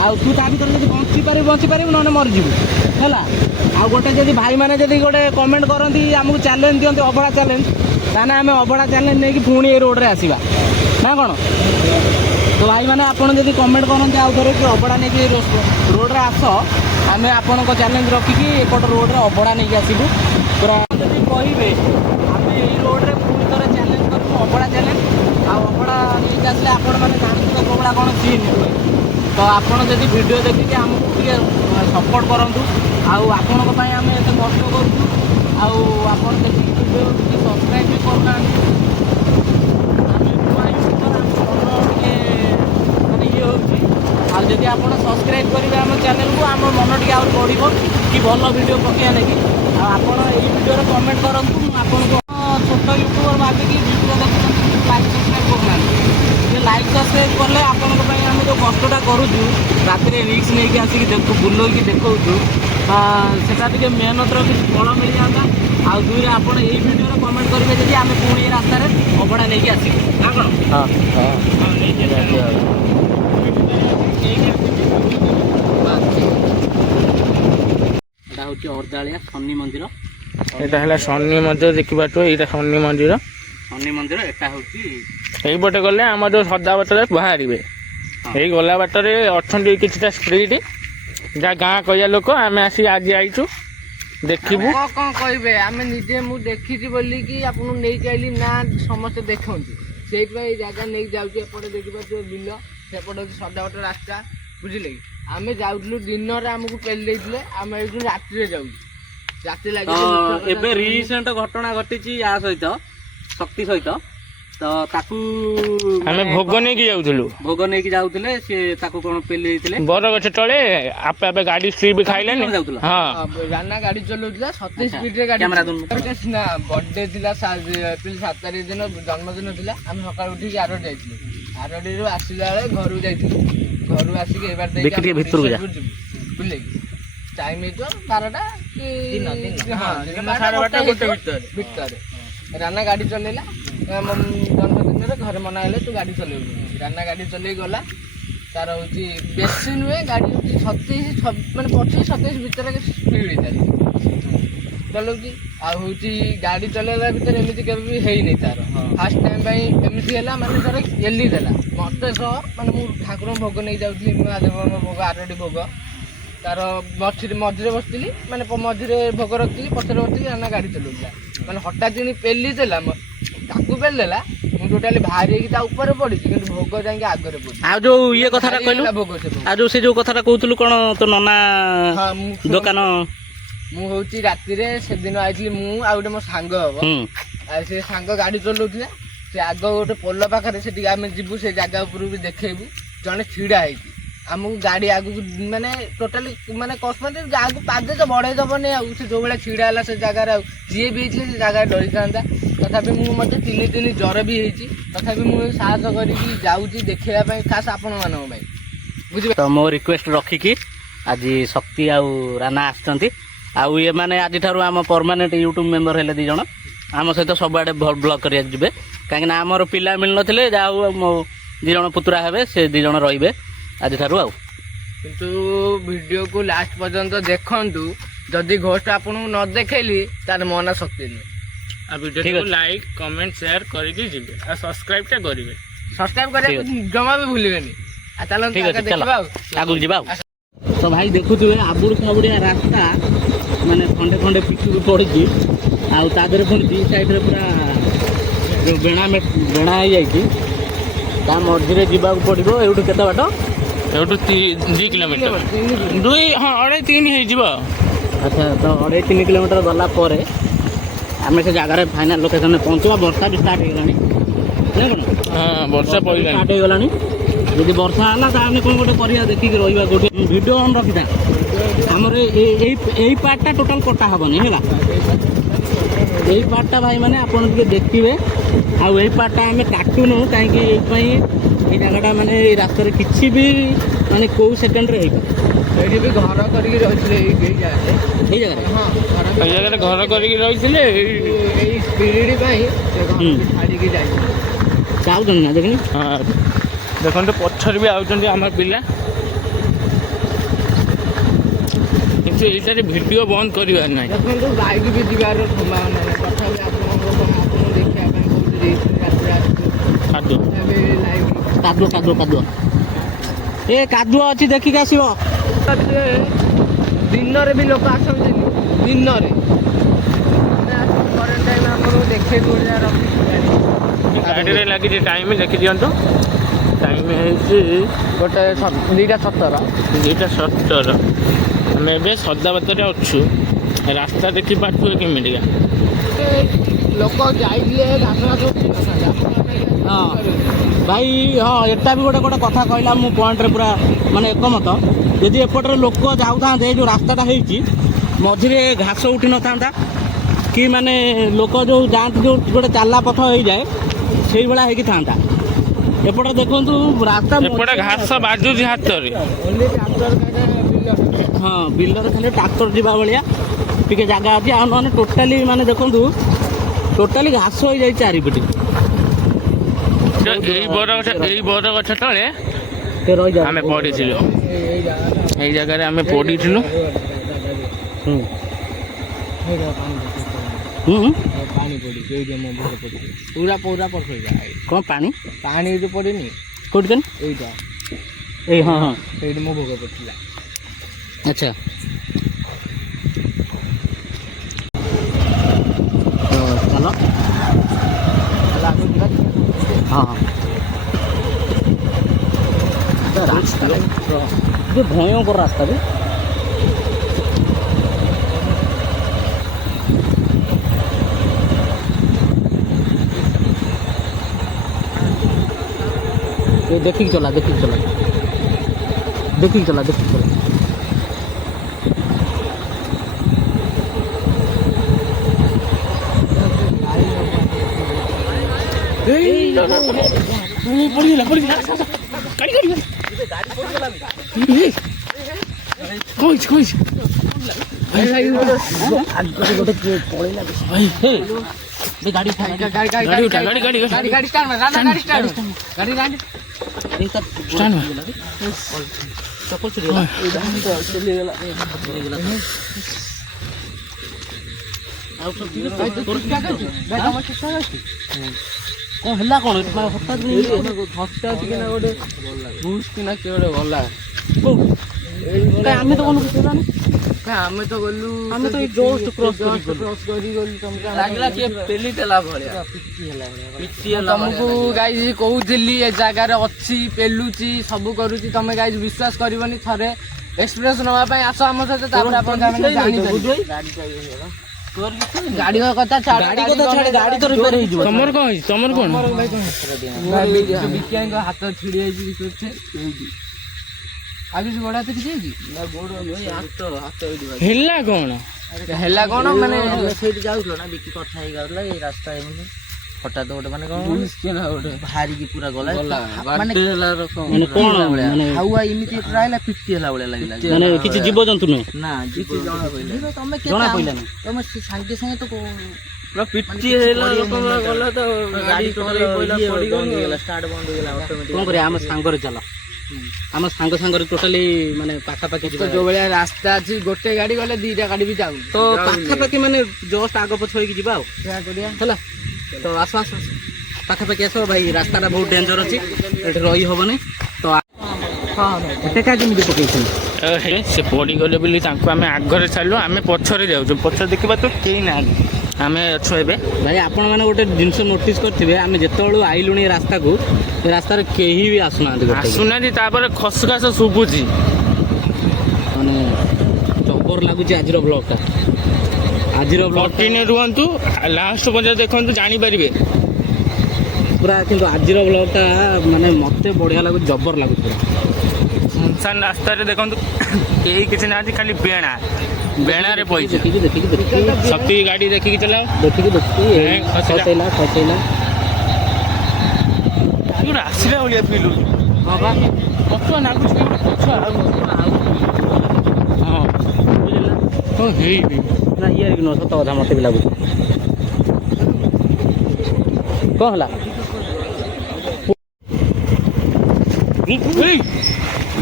ଆଉ ତୁ ତା ଭିତରେ ଯଦି ବଞ୍ଚିପାରିବୁ ନହେଲେ ମରିଯିବୁ ହେଲା ଆଉ ଗୋଟେ ଯଦି ଭାଇମାନେ ଯଦି ଗୋଟେ କମେଣ୍ଟ କରନ୍ତି ଆମକୁ ଚ୍ୟାଲେଞ୍ଜ ଦିଅନ୍ତି ଅଭଡ଼ା ଚ୍ୟାଲେଞ୍ଜ ତାହେଲେ ଆମେ ଅଭଡ଼ା ଚ୍ୟାଲେଞ୍ଜ ନେଇକି ପୁଣି ଏ ରୋଡ଼ରେ ଆସିବା ନା କ'ଣ ତ ଭାଇମାନେ ଆପଣ ଯଦି କମେଣ୍ଟ କରନ୍ତି ଆଉ ଥରେ କି ଅଭଡ଼ା ନେଇକି ରୋଡ଼ରେ ଆସ ଆମେ ଆପଣଙ୍କ ଚ୍ୟାଲେଞ୍ଜ ରଖିକି ଏପଟ ରୋଡ଼ରେ ଅଭଡ଼ା ନେଇକି ଆସିବୁ ପୁରା ଯଦି କହିବେ ଆମେ ଏଇ ରୋଡ଼ରେ ପୁଣି ଥରେ ଚ୍ୟାଲେଞ୍ଜ କରିବୁ ଅଭଡ଼ା ଚ୍ୟାଲେଞ୍ଜ ଆଉ ଅଭଡ଼ା ନେଇକି ଆସିଲେ ଆପଣମାନେ ଜାଣିଥିବେ କେଉଁଭଳିଆ କ'ଣ ସିନ୍ ହୁଏ ତ ଆପଣ ଯଦି ଭିଡ଼ିଓ ଦେଖିକି ଆମକୁ ଟିକେ ସପୋର୍ଟ କରନ୍ତୁ ଆଉ ଆପଣଙ୍କ ପାଇଁ ଆମେ ଏତେ କଷ୍ଟ କରୁଛୁ ଆଉ ଆପଣ ଦେଖିକି ଭିଡ଼ିଓ ଟିକେ ସବସ୍କ୍ରାଇବ୍ ବି କରୁନାହାନ୍ତି ଆମେ ନୂଆ ୟୁଟ୍ୟୁବର ଆମ ମନ ଟିକେ ମାନେ ଇଏ ହେଉଛି ଆଉ ଯଦି ଆପଣ ସବସ୍କ୍ରାଇବ୍ କରିବେ ଆମ ଚ୍ୟାନେଲକୁ ଆମ ମନ ଟିକେ ଆହୁରି ବଢ଼ିବ କି ଭଲ ଭିଡ଼ିଓ ପକେଇବା ଲାଗି ଆଉ ଆପଣ ଏଇ ଭିଡ଼ିଓରେ କମେଣ୍ଟ କରନ୍ତୁ ମୁଁ ଆପଣଙ୍କୁ ଛୋଟ ୟୁଟ୍ୟୁବର ଭାବିକି ଭିଡ଼ିଓ ଦେଖୁଛନ୍ତି ଲାଇକ୍ ସବସ୍କ୍ରାଇବ୍ କରୁନାହାନ୍ତି ଟିକେ ଲାଇକ୍ ସବସ୍କ୍ରାଇବ୍ କଲେ ଆପଣଙ୍କ ପାଇଁ ଆମେ ଯେଉଁ କଷ୍ଟଟା କରୁଛୁ ରାତିରେ ରିକ୍ସ ନେଇକି ଆସିକି ବୁଲେଇକି ଦେଖାଉଛୁ ସେଟା ଟିକେ ମେହନତର କିଛି ଫଳ ମିଳିଯାଆନ୍ତା ଆଉ ଦୁଇରେ ଆପଣ ଏଇ ଭିଡ଼ିଓରେ କମେଣ୍ଟ କରିବେ ଯଦି ଆମେ ପୁଣି ଏ ରାସ୍ତାରେ ଅଭଡ଼ା ନେଇକି ଆସିବୁ ନା କ'ଣ ଏଇଟା ହେଉଛି ଅର୍ଦାଳିଆ ଶନି ମନ୍ଦିର ଏଇଟା ହେଲା ଶନି ମନ୍ଦିର ଦେଖିପାରୁଛ ଏଇଟା ଶନି ମନ୍ଦିର ଏଟା ହେଉଛି ଏଇପଟେ ଗଲେ ଆମର ଯେଉଁ ସଦା ବାଟରେ ବାହାରିବେ ଏଇ ଗଲା ବାଟରେ ଅଛନ୍ତି କିଛିଟା ସ୍ତ୍ରୀଟି ଯାହା ଗାଁ କହିବା ଲୋକ ଆମେ ଆସି ଆଜି ଆଇଛୁ ଦେଖିବୁ କ'ଣ କହିବେ ଆମେ ନିଜେ ମୁଁ ଦେଖିଛି ବୋଲିକି ଆପଣଙ୍କୁ ନେଇକି ଆଇଲି ନା ସମସ୍ତେ ଦେଖନ୍ତୁ ସେଇଥିପାଇଁ ଏଇ ଜାଗା ନେଇକି ଯାଉଛି ଏପଟେ ଦେଖିପାରୁଥିବେ ବିଲ ସେପଟେ ହେଉଛି ସଦାବଟ ରାସ୍ତା ବୁଝିଲେ କି ଆମେ ଯାଉଥିଲୁ ଦିନରେ ଆମକୁ ପେଲି ଦେଇଥିଲେ ଆମେ ଏଇଠୁ ରାତିରେ ଯାଉଛୁ ରାତି ଲାଗି ଏବେ ରିସେଣ୍ଟ ଘଟଣା ଘଟିଛି ୟା ସହିତ ଶକ୍ତି ସହିତ ତ ତାକୁ ଆମେ ଭୋଗ ନେଇକି ଯାଉଥିଲେ ସେ ତାକୁ କ'ଣ ପେଲି ଦେଇଥିଲେ ବର ଗଛ ତଳେ ଆପେ ଆପେ ଗାଡି ସ୍ଲିପ୍ ଖାଇଲେନି ଯାଉଥିଲା ହଁ ରାନା ଗାଡି ଚଲାଉଥିଲା 27 ସ୍ପିଡରେ ଗାଡି ନା ବର୍ଥଡେ ଥିଲା ଏପ୍ରିଲ 7 ତାରିଖ ଦିନ ଜନ୍ମଦିନ ଥିଲା ଆମେ ସକାଳୁ ଉଠିକି ଆରଡ଼ି ଯାଇଥିଲୁ ଆରଡ଼ିରୁ ଆସିଲା ବେଳେ ଘରକୁ ଯାଇଥିଲୁ ଘରୁ ଆସିକି ଏবার ଟିକେ ଭିତରକୁ ଯା ବୁଝିଲେ କି ଟାଇମ୍ ହେଇଥିବ 12ଟା କି ଭିତରେ ରାନା ଗାଡି ଚଲେଇଲା ଜନ୍ମଦିନରେ ଘରେ ମନା ହେଲେ ତୁ ଗାଡି ଚଲେଇବୁ ରାନା ଗାଡି ଚଲେଇ ଗଲା ତାର ହେଉଛି ବେଶୀ ନୁହେଁ ଗାଡି ହେଉଛି 27 ମାନେ 25-27 ଭିତରେ ସ୍ପିଡ୍ ତାର ଚଲାଉଛି ଆଉ ହେଉଛି ଗାଡି ଚଲେଇଲା ଭିତରେ ଏମିତି କେବେ ବି ହେଇନି ତାର ଫାର୍ଷ୍ଟ ଟାଇମ୍ ପାଇଁ ଏମିତି ହେଲା ମାନେ ତାର ଏଲି ଦେଲା ମତେ ସହ ମାନେ ମୁଁ ଠାକୁରଙ୍କ ଭୋଗ ନେଇ ଯାଉଥିଲି ମହାଦେବଙ୍କ ଭୋଗ ଆରଡ଼ି ଭୋଗ ତାର ମଝିରେ ବସିଥିଲି ମାନେ ମଝିରେ ଭୋଗ ରଖିଥିଲି ପଛରେ ବସିଥିଲି ରାନା ଗାଡି ଚଲାଉଥିଲା ମାନେ ହଠାତ୍ କିଣି ପେଲି ଦେଲା ତାକୁ ପେଲି ଦେଲା ମୁଁ ଟୋଟାଲି ବାହାରି ହେଇକି ତା ଉପରେ ପଡିଛି କିନ୍ତୁ ଭୋଗ ଯାଇକି ଆଗରେ ପଡିଛି ଆଉ ଯୋଉ ଇଏ କଥାଟା କହିଲୁ ଭୋଗ ଆଉ ଯୋଉ ସେ ଯୋଉ କଥାଟା କହୁଥିଲୁ କ'ଣ ତୋ ନନା ଦୋକାନ ମୁଁ ହେଉଛି ରାତିରେ ସେଦିନ ଆଇଥିଲି ମୁଁ ଆଉ ଗୋଟେ ମୋ ସାଙ୍ଗ ହବ ଆଉ ସେ ସାଙ୍ଗ ଗାଡି ଚଲାଉଥିଲା ସେ ଆଗ ଗୋଟେ ପୋଲ ପାଖରେ ସେଠିକି ଆମେ ଯିବୁ ସେ ଜାଗା ଉପରକୁ ବି ଦେଖେଇବୁ ଜଣେ ଛିଡା ହେଇଛି ଆମକୁ ଗାଡି ଆଗକୁ ମାନେ ଟୋଟାଲି ମାନେ କସ୍ମେଟିକ ଆଗକୁ ପାଦେ ତ ବଢେଇ ଦବନି ଆଉ ସେ ଯୋଉ ଭଳିଆ ଛିଡା ହେଲା ସେ ଜାଗାରେ ଆଉ ଯିଏ ବି ହେଇଥିଲେ ସେ ଜାଗାରେ ଡରିଥାନ୍ତା ତଥାପି ମୁଁ ମତେ 3 ଦିନ ଜ୍ୱର ବି ହେଇଛି ତଥାପି ମୁଁ ସାହସ କରିକି ଯାଉଛି ଦେଖେଇବା ପାଇଁ ଖାସ୍ ଆପଣମାନଙ୍କ ପାଇଁ ବୁଝିପାରିଲେ ତ ମୋ ରିକ୍ୱେଷ୍ଟ ରଖିକି ଆଜି ଶକ୍ତି ଆଉ ରାନା ଆସିଛନ୍ତି ଆଉ ଏମାନେ ଆଜିଠାରୁ ଆମ ପରମାନେଣ୍ଟ ୟୁଟ୍ୟୁବ ମେମ୍ବର ହେଲେ 2 ଜଣ ଆମ ସହିତ ସବୁଆଡ଼େ ବ୍ଲଗ୍ କରିବାକୁ ଯିବେ କାହିଁକିନା ଆମର ପିଲା ମିଳିନଥିଲେ ଯାହା ହଉ ମୋ 2 ଜଣ ପୁତୁରା ହେବେ ସେ 2 ଜଣ ରହିବେ ଆଜିଠାରୁ ଆଉ କିନ୍ତୁ ଭିଡ଼ିଓକୁ ଲାଷ୍ଟ ପର୍ଯ୍ୟନ୍ତ ଦେଖନ୍ତୁ ଯଦି ଘୋଷ୍ଟ ଆପଣଙ୍କୁ ନ ଦେଖେଇଲି ତାହେଲେ ମୋ ନାଁ ଶକ୍ତି ନୁହେଁ ଆଉ ଭିଡ଼ିଓକୁ ଲାଇକ୍ କମେଣ୍ଟ ସେୟାର କରିକି ଯିବେ ଆଉ ସବସ୍କ୍ରାଇବଟା କରିବେ ସବସ୍କ୍ରାଇବ କରିବାକୁ ଜମା ବି ଭୁଲିବେନି ଆଉ ଚାଲନ୍ତୁ ଦେଖିବା ଆଉ ଆଗକୁ ଯିବା ଆଉ ତ ଭାଇ ଦେଖୁଥିବେ ଆବୁଡ ଖାବୁଡିଆ ରାସ୍ତା ମାନେ ଖଣ୍ଡେ ଖଣ୍ଡେ ପିଚୁରୁ ପଡ଼ିଛି ଆଉ ତା ଦେହରେ ପୁଣି ଦୁଇ ସାଇଡ଼ରେ ପୁରା ଯେଉଁ ବେଣା ହେଇଯାଇଛି ତା ମଝିରେ ଯିବାକୁ ପଡ଼ିବ। ଏଇଠୁ କେତେ ବାଟ? ଏଇଠୁ 2 କିଲୋମିଟର 2.5-3 ହେଇଯିବ। ଆଚ୍ଛା ତ 2.5-3 କିଲୋମିଟର ଗଲା ପରେ ଆମେ ସେ ଜାଗାରେ ଫାଇନାଲ୍ ଲୋକେସନରେ ପହଞ୍ଚିବା। ବର୍ଷା ବି ଷ୍ଟାର୍ଟ ହେଇଗଲାଣି ନା କ'ଣ? ହଁ ବର୍ଷା ପଡ଼ିଲାଣି। ଷ୍ଟାର୍ଟ ହେଇଗଲାଣି। ଯଦି ବର୍ଷା ହେଲା ତାହେଲେ କ'ଣ ଗୋଟେ କରିବା ଦେଖିକି ରହିବା କୋଉଠି। ଭିଡ଼ିଓ ଅନ୍ ରଖିଥା। ଆମର ଏଇ ପାର୍ଟଟା ଟୋଟାଲ୍ କଟା ହେବନି ହେଲା। ଏଇ ପାର୍ଟଟା ଭାଇମାନେ ଆପଣ ଟିକେ ଦେଖିବେ। ଆଉ ଏଇ ପାର୍ଟଟା ଆମେ କାଟୁନୁ କାହିଁକି ଏଇଥିପାଇଁ ଏଇ ଜାଗାଟା ମାନେ ଏଇ ରାସ୍ତାରେ କିଛି ବି ମାନେ କେଉଁ ସେକେଣ୍ଡରେ ହେଇପାରେ। ଏଇଠି ବି ଘର କରିକି ରହିଥିଲେ ଏଇ ଜାଗାରେ। ଏଇ ଜାଗାରେ ହଁ ଏଇ ଜାଗାରେ ଘର କରିକି ରହିଥିଲେ। ଏଇ ସ୍ପିରିଟ୍ ପାଇଁ ସେ ଘର ଛାଡ଼ିକି ଯାଇଥିଲେ। ଯାଉଛନ୍ତି ନା ଦେଖିନି? ହଁ ଦେଖନ୍ତୁ ପଛରେ ବି ଆଉଛନ୍ତି ଆମର ପିଲା। କିନ୍ତୁ ଏଇଟାରେ ଭିଡ଼ିଓ ବନ୍ଦ କରିବାର ନାହିଁ। ଦେଖନ୍ତୁ ବାଇକ୍ ବି ଯିବାର ସମ୍ଭାବନା ନାହିଁ। ତଥାପି ଆପଣଙ୍କୁ ଦେଖିବା ପାଇଁ କହୁଛି ରାତିରେ ଆସିଛୁ। କାଦୁଅ ଏବେ ଲାଇଭ୍ କାଦୁଅ ଏ କାଦୁଅ ଅଛି ଦେଖିକି ଆସିବ। ଦିନରେ ବି ଲୋକ ଆସନ୍ତିନି। ଦିନରେ କରେଣ୍ଟ ଟାଇମ୍ ଆପଣଙ୍କୁ ଦେଖେଇ ଦଉଛି ଗାଡ଼ିରେ ଲାଗିଛି ଟାଇମ୍ ଦେଖି ଦିଅନ୍ତୁ। ଟାଇମ୍ ହେଇଛି 2:17। ଆମେ ଏବେ ସଦାବାତରେ ଅଛୁ। ରାସ୍ତା ଦେଖିପାରୁଥିବେ କେମିତିକା। ଲୋକ ଯାଇଥିଲେ ଘାସ ହଁ ଭାଇ ହଁ ଏଟା ବି ଗୋଟେ କଥା କହିଲା ମୁଁ ପଏଣ୍ଟରେ ପୁରା ମାନେ ଏକମତ। ଯଦି ଏପଟରେ ଲୋକ ଯାଉଥାନ୍ତେ ଯେଉଁ ରାସ୍ତାଟା ହେଇଛି ମଝିରେ ଘାସ ଉଠି ନଥାନ୍ତା କି ମାନେ ଲୋକ ଯେଉଁ ଯାଆନ୍ତି ଯେଉଁ ଗୋଟେ ଚାଲା ପଥ ହେଇଯାଏ ସେଇଭଳିଆ ହେଇକି ଥାନ୍ତା। ଏପଟେ ଦେଖନ୍ତୁ ରାସ୍ତା ଏପଟେ ଘାସ ବାଜୁଛି ହାତରେ। ହଁ ବିଲରେ ଖାଲି ଟ୍ରାକ୍ଟର ଯିବା ଭଳିଆ ଟିକେ ଜାଗା ଅଛି। ଆଉ ନହେଲେ ଟୋଟାଲି ମାନେ ଦେଖନ୍ତୁ ଟୋଟାଲି ଘାସ ହେଇଯାଇଛି ଚାରିପଟେ। ଏଇ ବର ଗଛ ତଳେ ରହିଯାଉ ଆମେ ପଡ଼ିଥିଲୁ। ଏଇ ଜାଗାରେ ଆମେ ପଡ଼ିଥିଲୁ। ପାଣି ପଡ଼ିଛି ଏଇଠି ମୋ ମୁହଁରେ ପଡ଼ିଛି ପୁରା ପଡ଼ିଛି। କ'ଣ ପାଣି ଏଇଠି ପଡ଼ିନି କୋଉଠି କେন ଏଇଟା ଏଇ ହଁ ଏଇଠି ମୋ ଭୋଗ ପଡ଼ିଥିଲା। ଆଚ୍ଛା ଚାଲ ହଁ ରାସ୍ତା ଭୟଙ୍କର ରାସ୍ତା ବି। ଦେଖିକି ଚଲା। ପଡ଼ିଗଲା କହିଛି କ'ଣ ହେଲା କ'ଣ ହଠାତ୍ କିନା ଗୋଟେ ବୁସ୍ କିନା କିଏ ଗୋଟେ ଗଲା। ଆମେ ତ କ'ଣ କିଛି ହେଲାନି। ଆମେ ତ ଗଲୁ ଆମେ ତ ଏଇ ଜଷ୍ଟ କ୍ରସ୍ କରି ଗଲୁ। ଲାଗିଲା କିଏ ପେଲି ଦେଲା ଭଳିଆ। ତମକୁ ଗାଇଜ କହୁଥିଲି ଏ ଜାଗାରେ ଅଛି ପେଲୁଛି ସବୁ କରୁଛି। ତମେ ଗାଇଜ ବିଶ୍ୱାସ କରିବନି। ଥରେ ଏକ୍ସପିରିଏନ୍ସ ନେବା ପାଇଁ ଆସ ଆମ ସହିତ ତାପରେ ଆପଣ ଜାଣିପାରିବେ। ଗାଡି କଥା ଛାଡ, ଗାଡି ତ ରିପେୟାର ହେଇଯିବ। ତମର କଣ ହେଇଛି? ତମର କଣ? ବିକିଆଙ୍କ ହାତ ଛିଡି ଯାଇଛି ଆଉ କିଛି ଗୋଡ ହାତ କିଛି ହେଇଛି? ହେଲା କଣ? ହେଲା କଣ ମାନେ ସେଇଠି ଯାଉଥିଲ ନା ବିକି କଥା ହେଇଯାଉଥିଲା ଏଇ ରାସ୍ତା ଏମିତି ହଠାତ୍ ଗୋଟେ ମାନେ କଣ ଗୋଟେ ବାହାରିକି ପୁରା ଗଲା ମାନେ କଣ ହାୱା ଏମିତି ରହିଲା ପିଟି ହେଲା ଭଳିଆ ଲାଗିଲା। ମାନେ କିଛି ଜୀବଜନ୍ତୁ ନୁହେଁ ନା ତମେ ଜଣା ପଇଲାନି। ତମେ ସାଙ୍ଗେ ସାଙ୍ଗେ ତ ପିଟି ହେଲା ଗଲା ତ ଗାଡି ପଡିଗଲା ଷ୍ଟାର୍ଟ ବନ୍ଦ ହେଇଗଲା ଅଟୋମେଟିକ। କଣ କରିବା ଆମ ସାଙ୍ଗରେ ଚାଲ ଆମ ସାଙ୍ଗରେ ଟୋଟାଲି ମାନେ ପାଖାପାଖି ଯୋଉ ଭଳିଆ ରାସ୍ତା ଅଛି ଗୋଟେ ଗାଡି ଗଲେ ଦିଟା ଗାଡି ବି ଯାଉ ତ ପାଖାପାଖି ମାନେ ଜଷ୍ଟ ଆଗ ପଛ ହେଇକି ଯିବା ଆଉ ହେଲା। ତ ଆସ ପାଖାପାଖି ଆସ ଭାଇ। ରାସ୍ତାଟା ବହୁତ ଡେଞ୍ଜର ଅଛି, ଏଠି ରହି ହବନି। ତ ଏଟା କେମିତି ପକେଇଛନ୍ତି? ସେ ପଡ଼ିଗଲେ ବୋଲି ତାଙ୍କୁ ଆମେ ଆଗରେ ଛାଡ଼ିଲୁ, ଆମେ ପଛରେ ଯାଉଛୁ, ପଛରେ ଦେଖିବା ତ କେହି ନାହାନ୍ତି, ଆମେ ଅଛୁ ଏବେ। ଭାଇ ଆପଣମାନେ ଗୋଟେ ଜିନିଷ ନୋଟିସ୍ କରିଥିବେ, ଆମେ ଯେତେବେଳୁ ଆଇଲୁଣି ଏ ରାସ୍ତାକୁ, ଏ ରାସ୍ତାରେ କେହି ବି ଆସୁନାହାନ୍ତି, ଆସୁନାହାନ୍ତି। ତାପରେ ଖସଖାସ ଶୁଭୁଛି, ମାନେ ଜବର ଲାଗୁଛି ଆଜିର ବ୍ଲଗ୍ଟା। ଆଜିର ବ୍ଲଗ୍ଟା କଣ୍ଟିନ୍ୟୁ ରୁହନ୍ତୁ, ଲାଷ୍ଟ ପର୍ଯ୍ୟନ୍ତ ଦେଖନ୍ତୁ, ଜାଣିପାରିବେ ପୁରା। କିନ୍ତୁ ଆଜିର ବ୍ଲଗ୍ଟା ମାନେ ମୋତେ ବଢ଼ିଆ ଲାଗୁଛି, ଜବର ଲାଗୁଛି ପୁରା। ସୁନସାନ ରାସ୍ତାରେ ଦେଖନ୍ତୁ କେହି କିଛି ନାହାନ୍ତି, ଖାଲି ବେଣାରେ ପଇଛି। ଦେଖିକି ସତୀ ଗାଡ଼ି ଦେଖିକି ଚଲାଅ, ଦେଖିକି ଖସେଇଲା। ଗୋଟେ ଆସିଲା ଭଳିଆ ଫିଲ୍ ହଉଛି। ହଁ ବା, ପଛୁଆ ନାଗୁଛି, ପଛୁଆ ଆଉ ହଁ ହେଇବି ନା ଇଏ ନୁହଁ, ସତ କଥା ମୋତେ ବି ଲାଗୁଛି। କ'ଣ ହେଲା?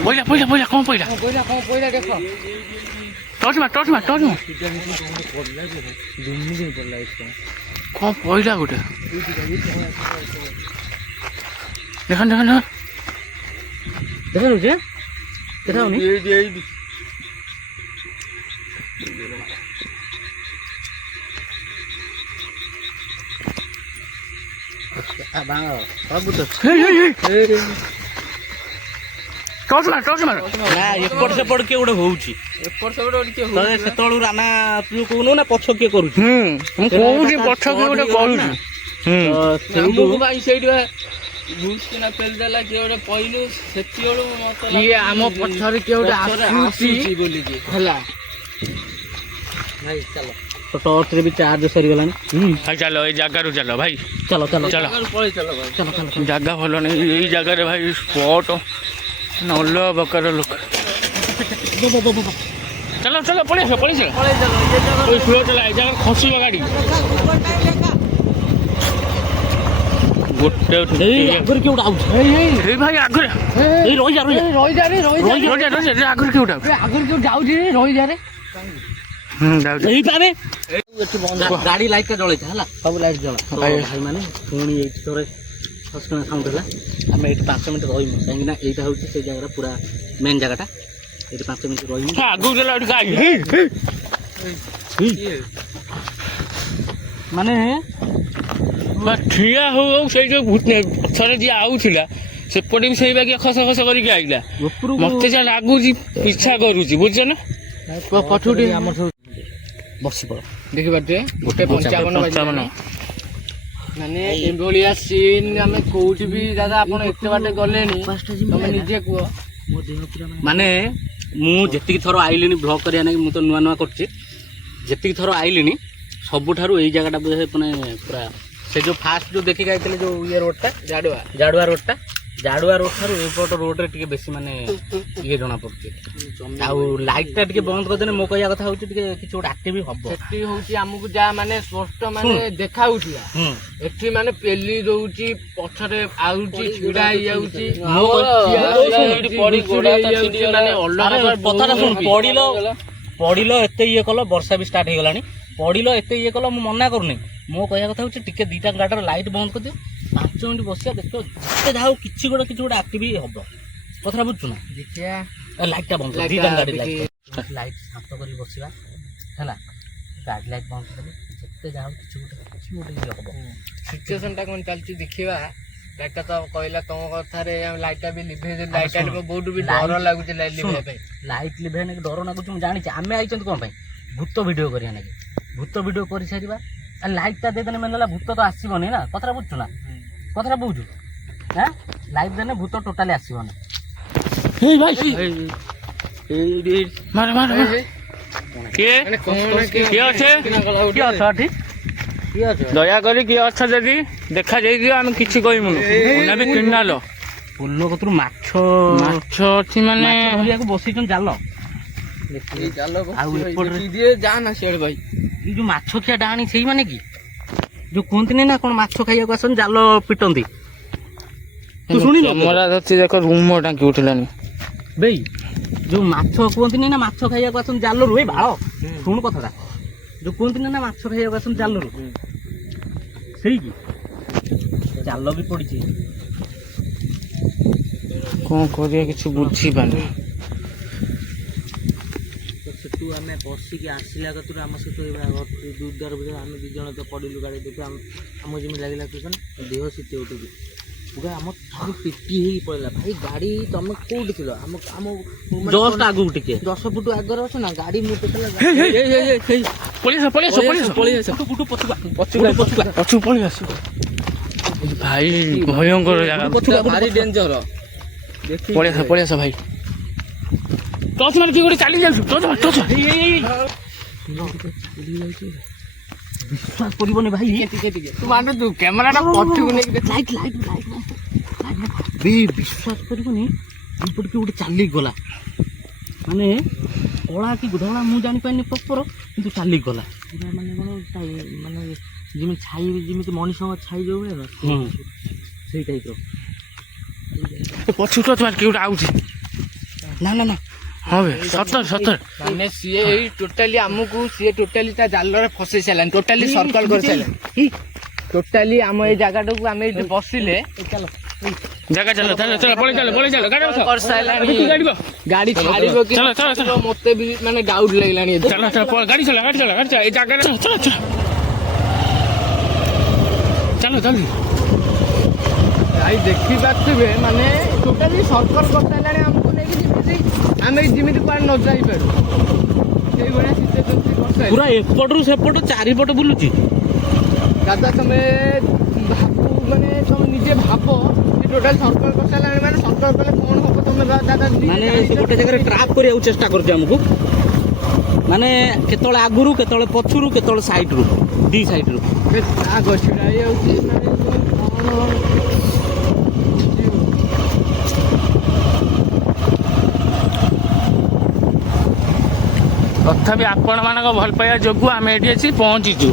ପଇଲା କ'ଣ ପଇଲା? ଦେଖ ଟର୍ଚ୍ଚ ମାର କ'ଣ ପଇଲା ଗୋଟେ? ଦେଖ ଦେଖାଯାଉଛି, ଦେଖାଯାଉନି? ଟର୍ଚ୍ଚ ମାର। ନା ଏପଟ ସେପଟ କିଏ ଗୋଟେ ହଉଛି, ସେତେବେଳୁ ରାନା ତୁ କହୁନୁ ନା ପଛ କିଏ କରୁଛି? ମୁଁ କହୁଛି ପଛ କିଏ ଗୋଟେ କରୁଛି। ସେଇଠି ଘୁଷିକିନା ପେଲିଦେଲା, କିଏ ଗୋଟେ ପଇଲୁ, ସେତିବେଳୁ କିଏ ଆମ ପଛରେ କିଏ ଗୋଟେ ଆସୁଛି ବୋଲିକି ହେଲା। ଭାଇ ଚାଲ, ଟର୍ଚ୍ଚରେ ବି ଚାର୍ଜ ସରିଗଲାଣି। ଭାଇ ଚାଲ, ଏଇ ଜାଗାରୁ ଚାଲ ଭାଇ, ଚାଲ ପଳେଇ ଚାଲ ଭାଇ। ଜାଗା ଭଲ ନାହିଁ ଏଇ ଜାଗାରେ ଭାଇ, ସ୍ପଟ ଅଲଗା ପ୍ରକାର ଲୋକ। ଚାଲ ପଳେଇ ଆସ, ସ୍ଲୋ ଚଲା, ଏଇ ଜାଗାରେ ଖସିବ ଗାଡ଼ି। ଗୋଟେ ଆଗରେ କିଏ ଗୋଟେ ଆଉଛି, ଏଇ ଭାଇ ଆଗରେ, ଏଇ ରହିଯା ଆଗରେ କିଏ ଗୋଟେ ଆଗରୁ ଯୋଉ ଯାଉଛି ରହିଯାରେ। ଏଇ ପାବେ ଏଠି ଗାଡ଼ି ଲାଇଟ୍ଟା ଜଳେଇଥା ହେଲା, ସବୁ ଲାଇଟ୍ ଜଳା। ଭାଇ ମାନେ ପୁଣି ଏଇଠି ଥରେ ସସ୍କିଣା ସାଉଣ୍ଡ ହେଲା। ଆମେ ଏଇଠି 5 ମିନିଟ୍ ରହିବୁ, କାହିଁକିନା ଏଇଟା ହେଉଛି ସେଇ ଜାଗାଟା, ପୁରା ମେନ୍ ଜାଗାଟା। ଏଇଠି 5 ମିନିଟ୍ ରହିବୁ। ଆଗକୁ ଗଲା ମାନେ ଠିଆ ହଉ ସେଇ ଯୋଉ ପଛରେ ଯିଏ ଆଉଥିଲା ସେପଟେ ବି ସେଇ ବାଗିଆ ଖସ କରିକି ଆଇଲା। ମତେ ଯାହା ଲାଗୁଛି ପିଛା କରୁଛି, ବୁଝଛ ନା? ପଛୁଟି ବସି ପଡ଼, ଦେଖିପାରୁଛେ 1:55 ମାନେ ଏଭଳିଆ ସିନ୍ ଆମେ କୋଉଠି ବି ଦାଦା ଆପଣ ଏତେ ବାଟେ ଗଲେଣି, ତମେ ନିଜେ କୁହ। ମାନେ ମୁଁ ଯେତିକି ଥର ଆଇଲିଣି ବ୍ଲଗ୍ କରିବା ନାଗି, ମୁଁ ତ ନୂଆ କରୁଛି, ଯେତିକି ଥର ଆଇଲିଣି ସବୁଠାରୁ ଏଇ ଜାଗାଟା ବୋଧେ ମାନେ ପୁରା ସେ ଯୋଉ ଫାଷ୍ଟ ଯୋଉ ଦେଖିକି ଆଇଥିଲେ ଯୋଉ ଇଏ ରୋଡଟା, ଜାଡୁଆ ରୋଡଟା, ଜାଡୁଆ ରୋଡ ଠାରୁ ଏପଟ ରୋଡରେ ଟିକେ ବେଶୀ ମାନେ ଇଏ ଜଣା ପଡୁଛି। ଆଉ ଲାଇଟଟା ଟିକେ ବନ୍ଦ କରିଦେଲେ, ମୋ କହିବା କଥା ହଉଛି ଟିକେ କିଛି ଗୋଟେ ଆକ୍ଟିଭ ହବ। ସେଠି ହଉଛି ଆମକୁ ଯାହା ମାନେ ସ୍ପଷ୍ଟ ମାନେ ଦେଖାଉଥିଲା, ଏଠି ମାନେ ପେଲି ଦଉଛି, ପଛରେ ଆଉଛି, ଛିଡା ହେଇଯାଉଛି, ପଡ଼ିଲ ଏତେ ଇଏ କଲ, ବର୍ଷା ବି ଷ୍ଟାର୍ଟ ହେଇଗଲାଣି, ପଡ଼ିଲ ଏତେ ଇଏ କଲ, ମୁଁ ମନା କରୁନି। ମୋ କହିବା କଥା ହଉଛି ଟିକେ ଦିଟା ଗାଡ଼ିର ଲାଇଟ୍ ବନ୍ଦ କରିଦିଅ, 5 ମିନିଟ୍ ବସିବା, ଦେଖିବ ଯେତେ ଯାହା ହଉ କିଛି ଗୋଟେ ଆକ୍ଟିଭ ହବ। କଥାଟା ବୁଝୁଛୁ ନା? ଦେଖିବା ଲାଇଟ୍ଟା ବନ୍ଦ କର, ଦିଟା ଗାଡ଼ି ଲାଇଟ୍ ଶାନ୍ତ କରି ବସିବା ହେଲା। ଗାଡ଼ି ଲାଇଟ୍ ବନ୍ଦ କରିଦେଲେ ଯେତେ ଯାହା ହଉ କିଛି ଗୋଟେ ଇଏ ହବ। ସିଚୁଏସନଟା କ'ଣ ଚାଲିଛି ଦେଖିବା। ଲାଇଟ୍ଟା ତ କହିଲା ତମ କଥାରେ, ଲାଇଟ୍ଟା ବି ଲିଭେଇ, ଲାଇଟ୍ଟା ବହୁତ ବି ଡର ଲାଗୁଛି ଲାଇଟ୍ ଲିଭେଇବା ପାଇଁ। ଲାଇଟ୍ ଲିଭେଇବା ନାକି ଡର ଲାଗୁଛି ମୁଁ ଜାଣିଛି। ଆମେ ଆଇଛନ୍ତି କ'ଣ ପାଇଁ? ଭୂତ ଭିଡ଼ିଓ କରିବା ନାକି। ଭୂତ ଭିଡ଼ିଓ କରିସାରିବା, ଲାଇଟ୍ଟା ଦେଇଦେଲେ ମାନେ ହେଲା ଭୂତ ତ ଆସିବନି ନା। କଥାଟା ବୁଝୁଛୁ ନା? କଥାଟା ବୁଝୁ, হ্যাঁ লাইভ দেনে ভূত টোটালি আসিব না। এই ভাই মার মার মার কে কে আছে কি অছ এଠି কি অছ দয়া করে কি অছ যদি দেখা যাই দিও আমি কিছু কইমুনি ওনা বি কিনাল পୋଲ କତରୁ ମାଛ ମାଛ ଅଛି ମାନେ ଧରିବାକୁ ବସିଛନ୍ ଜାଲ ଆଉ ଏପଟରେ ଯା ନା ସିଆଡେ ଭାଇ ଏଇ ଯୋଉ ମାଛ ଖିଆ ଡାହାଣୀ ସେଇମାନେ କି ଯୋଉ କୁହନ୍ତିନି ନା କଣ ମାଛ ଖାଇବାକୁ ଆସନ୍ତି ଜାଲ ପିଟନ୍ତି ତୁ ଶୁଣିଲ କ୍ୟାମେରା ଧରିଛି ଦେଖ ରୁମ ଟାଙ୍କି ଉଠିଲାନି ବେଇ ଯୋଉ ମାଛ କୁହନ୍ତିନି ନା ମାଛ ଖାଇବାକୁ ଆସନ୍ତି ଜାଲରୁ ଏଇ ଭାଳ ଶୁଣୁ କଥାଟା ଯୋଉ କୁହନ୍ତିନି ନା ମାଛ ଖାଇବାକୁ ଆସନ୍ତି ଜାଲରୁ ସେଇ କି ଜାଲ ବି ପଡିଛି କଣ କରିବା କିଛି ବୁଝିପାରୁନି ଆମେ ବସିକି ଆସିଲା କତରୁ ଆମ ସହିତ ଏଇଭଳିଆ ଦୁର୍ଗାର ଭିତରେ ଆମେ 2 ଜଣ ତ ପଡ଼ିଲୁ ଗାଡ଼ି ଦେଖି ଆମକୁ ଯେମିତି ଲାଗିଲା କିଶନ ଦେହ ଶୀତ ଉଠୁଛି ପୁରା ଆମ ଥରେ ପିଟି ହେଇକି ପଳେଇଲା ଭାଇ ଗାଡ଼ି ତମେ କୋଉଠି ଥିଲ ଆମ ଆମ ଜଷ୍ଟ ଆଗକୁ ଟିକେ 10 ଫୁଟ ଆଗରେ ଅଛ ନା ଗାଡ଼ି ମୁଁ ଟୋଟାଲ ପଛକୁ ପଳେଇ ଆସ ଭାଇ ଭୟଙ୍କର ଜାଗା ଭାରି ଡେଞ୍ଜର ପଳେଇ ଆସ ଭାଇ ଟଚ ମାନେ କିଏ ଗୋଟେ ଚାଲି ଯାଉଛୁ ଟଚ ବିଶ୍ୱାସ କରିବନି ଭାଇ ତୁ ମାନେ ତୁ କ୍ୟାମେରାଟା ପଛକୁ ନେଇକି ଲାଇଟ୍ ବିଶ୍ୱାସ କରିବନି ଏପଟେ କିଏ ଗୋଟେ ଚାଲିକି ଗଲା ମାନେ କଳା କି ଧଳା ମୁଁ ଜାଣିପାରିନି ପ୍ରପର କିନ୍ତୁ ଚାଲିକି ଗଲା ପୁରା ମାନେ କ'ଣ ମାନେ ଯେମିତି ଛାଇ ଯେମିତି ମଣିଷଙ୍କ ଛାଇ ଯୋଉ ଭଳିଆ ନା ସେଇ ଟାଇପ୍ର ପଛକୁ ଟଚ ମାନେ କିଏ ଗୋଟେ ଆଉଛି ନା ହଁ ବେ ସତରେ ମାନେ ସିଏ ଏଇ ଟୋଟାଲି ଆମକୁ ସିଏ ଟୋଟାଲି ତା ଜାଲରେ ଫସେଇ ସାରିଲାଣି ଟୋଟାଲି ସର୍କଲ କରିସାରିଲାଣି ଟୋଟାଲି ଆମ ଏଇ ଜାଗାଟାକୁ ଆମେ ଏଇଠି ବସିଲେ ଜାଗା ଚାଲ ପଳେଇ ଚାଲ ଗାଡ଼ି ବସ କରିସାରିଲାଣି ଗାଡ଼ି ଗାଡ଼ି ଛାଡ଼ିବ କି ଚାଲ, ଚାଲ, ଚାଲ। ମତେ ବି ମାନେ ଡାଉଟ୍ ଲାଗିଲାଣି ଏବେ। ଚାଲ ଗାଡ଼ି ଚାଲ ଏଇ ଜାଗାରେ ଚାଲ ଭାଇ ଦେଖିପାରୁଥିବେ ମାନେ ଟୋଟାଲି ସର୍କଲ କରିସାରିଲାଣି ଆମକୁ ନେଇକି ଯେମିତି ଆମେ ଯେମିତି କୁଆଡ଼େ ନ ଯାଇପାରୁ ସେଇଭଳିଆ ସିଚୁଏସନ୍ କରିସାରିଲାଣି ପୁରା ଏପଟରୁ ସେପଟ ଚାରିପଟ ବୁଲୁଛି ଦାଦା ତମେ ମାନେ ତମେ ନିଜେ ଭାବ ଟୋଟାଲି ସର୍କଲ କରିସାରିଲାଣି ମାନେ ସର୍କଲ କଲେ କ'ଣ ହବ ତମେ ଦାଦା ମାନେ ସେ ଗୋଟେ ଜାଗାରେ ଟ୍ରାପ୍ କରିବାକୁ ଚେଷ୍ଟା କରୁଛି ଆମକୁ ମାନେ କେତେବେଳେ ଆଗରୁ କେତେବେଳେ ପଛରୁ କେତେବେଳେ ସାଇଡରୁ 2 ସାଇଡରୁ ଛିଡ଼ା ହେଇଯାଉଛି ମାନେ କ'ଣ ତଥାପି ଆପଣମାନଙ୍କ ଭଲ ପାଇବା ଯୋଗୁଁ ଆମେ ଏଠି ଆସି ପହଞ୍ଚିଛୁ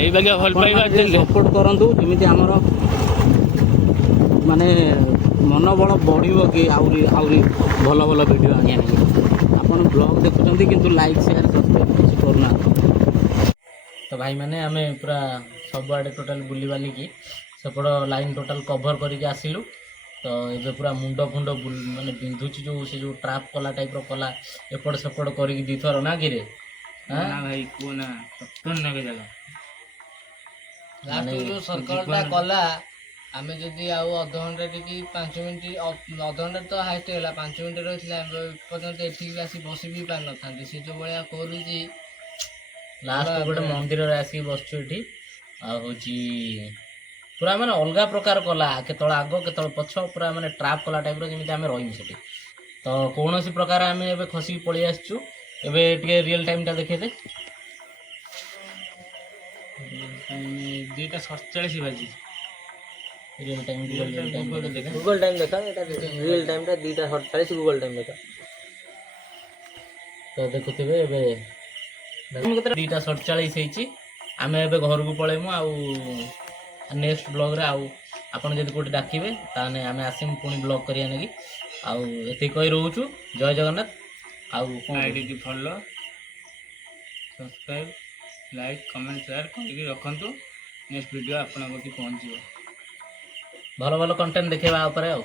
ଏଇ ବାଗିଆ ଭଲ ପାଇବା ଦେଲେ ସପୋର୍ଟ କରନ୍ତୁ ଯେମିତି ଆମର ମାନେ ମନୋବଳ ବଢ଼ିବ କି ଆହୁରି ଭଲ ଭିଡ଼ିଓ ଆଣିବା ନାହିଁ ଆପଣ ବ୍ଲଗ୍ ଦେଖୁଛନ୍ତି କିନ୍ତୁ ଲାଇକ୍ ସେୟାର ସବସ୍କ୍ରାଇବ୍ କିଛି କରୁନାହାନ୍ତି ତ ଭାଇମାନେ ଆମେ ପୁରା ସବୁଆଡ଼େ ଟୋଟାଲ୍ ବୁଲିବାଲିକି ସେପଟ ଲାଇନ୍ ଟୋଟାଲ୍ କଭର୍ କରିକି ଆସିଲୁ ତ ଏବେ ପୁରା ମୁଣ୍ଡ ମାନେ ବିନ୍ଧୁଛି ସେ ଯେଉଁ ଟ୍ରାପ୍ କଲା ଟାଇପ୍ର କଲା ଏପଟ ସେପଟ କରିକି 2 ଥର ନା କିରେ ଭାଇ କୁହ ନା ଯୋଉ ସର୍କଲଟା କଲା ଆମେ ଯଦି ଆଉ ଅଧଘଣ୍ଟା ଟିକେ 5 ମିନିଟ୍ ଅଧଘଣ୍ଟା ତ ହାଇଷ୍ଟ ହେଲା 5 ମିନିଟ୍ ରହିଥିଲା ଏପର୍ଯ୍ୟନ୍ତ ଏଠିକି ଆସି ବସି ବି ପାରିନଥାନ୍ତି ସେ ଯୋଉ ଭଳିଆ କରୁଛି ଲାଷ୍ଟ ଗୋଟେ ମନ୍ଦିରରେ ଆସିକି ବସିଛୁ ଏଠି ଆଉ ହେଉଛି ପୁରା ମାନେ ଅଲଗା ପ୍ରକାର କଲା କେତେବେଳେ ଆଗ କେତେବେଳେ ପଛ ପୁରା ମାନେ ଟ୍ରାପ୍ କଲା ଟାଇପ୍ର ଯେମିତି ଆମେ ରହିବୁ ସେଠି ତ କୌଣସି ପ୍ରକାର ଆମେ ଏବେ ଖସିକି ପଳେଇ ଆସିଛୁ ଏବେ ଟିକେ ରିଅଲ୍ ଟାଇମ୍ଟା ଦେଖେଇଦେ 2:47 ବାଜିଛି ରିଅଲ୍ ଟାଇମ୍ ଗୁଗଲ୍ ଟାଇମ୍ ଦେଖା ଏଇଟା ରିଅଲ୍ ଟାଇମ୍ଟା 2:47 ଗୁଗଲ୍ ଟାଇମ୍ ଦେଖା ତ ଦେଖୁଥିବେ ଏବେ 2:47 ହେଇଛି ଆମେ ଏବେ ଘରକୁ ପଳେଇମୁ ଆଉ ନେକ୍ସଟ ବ୍ଲଗ୍ରେ ଆଉ ଆପଣ ଯଦି କେଉଁଠି ଡାକିବେ ତାହେଲେ ଆମେ ଆସିମୁ ପୁଣି ବ୍ଲଗ୍ କରିବା ନେଇକି ଆଉ ଏତିକି କହି ରହୁଛୁ ଜୟ ଜଗନ୍ନାଥ ଆଉ ଆଇଡିଟି follow subscribe like comment share କରିକି ରଖନ୍ତୁ ନେକ୍ସଟ ଭିଡ଼ିଓ ଆପଣଙ୍କ କତିକି ପହଞ୍ଚିବ ଭଲ କଣ୍ଟେଣ୍ଟ ଦେଖେଇବା ଉପରେ ଆଉ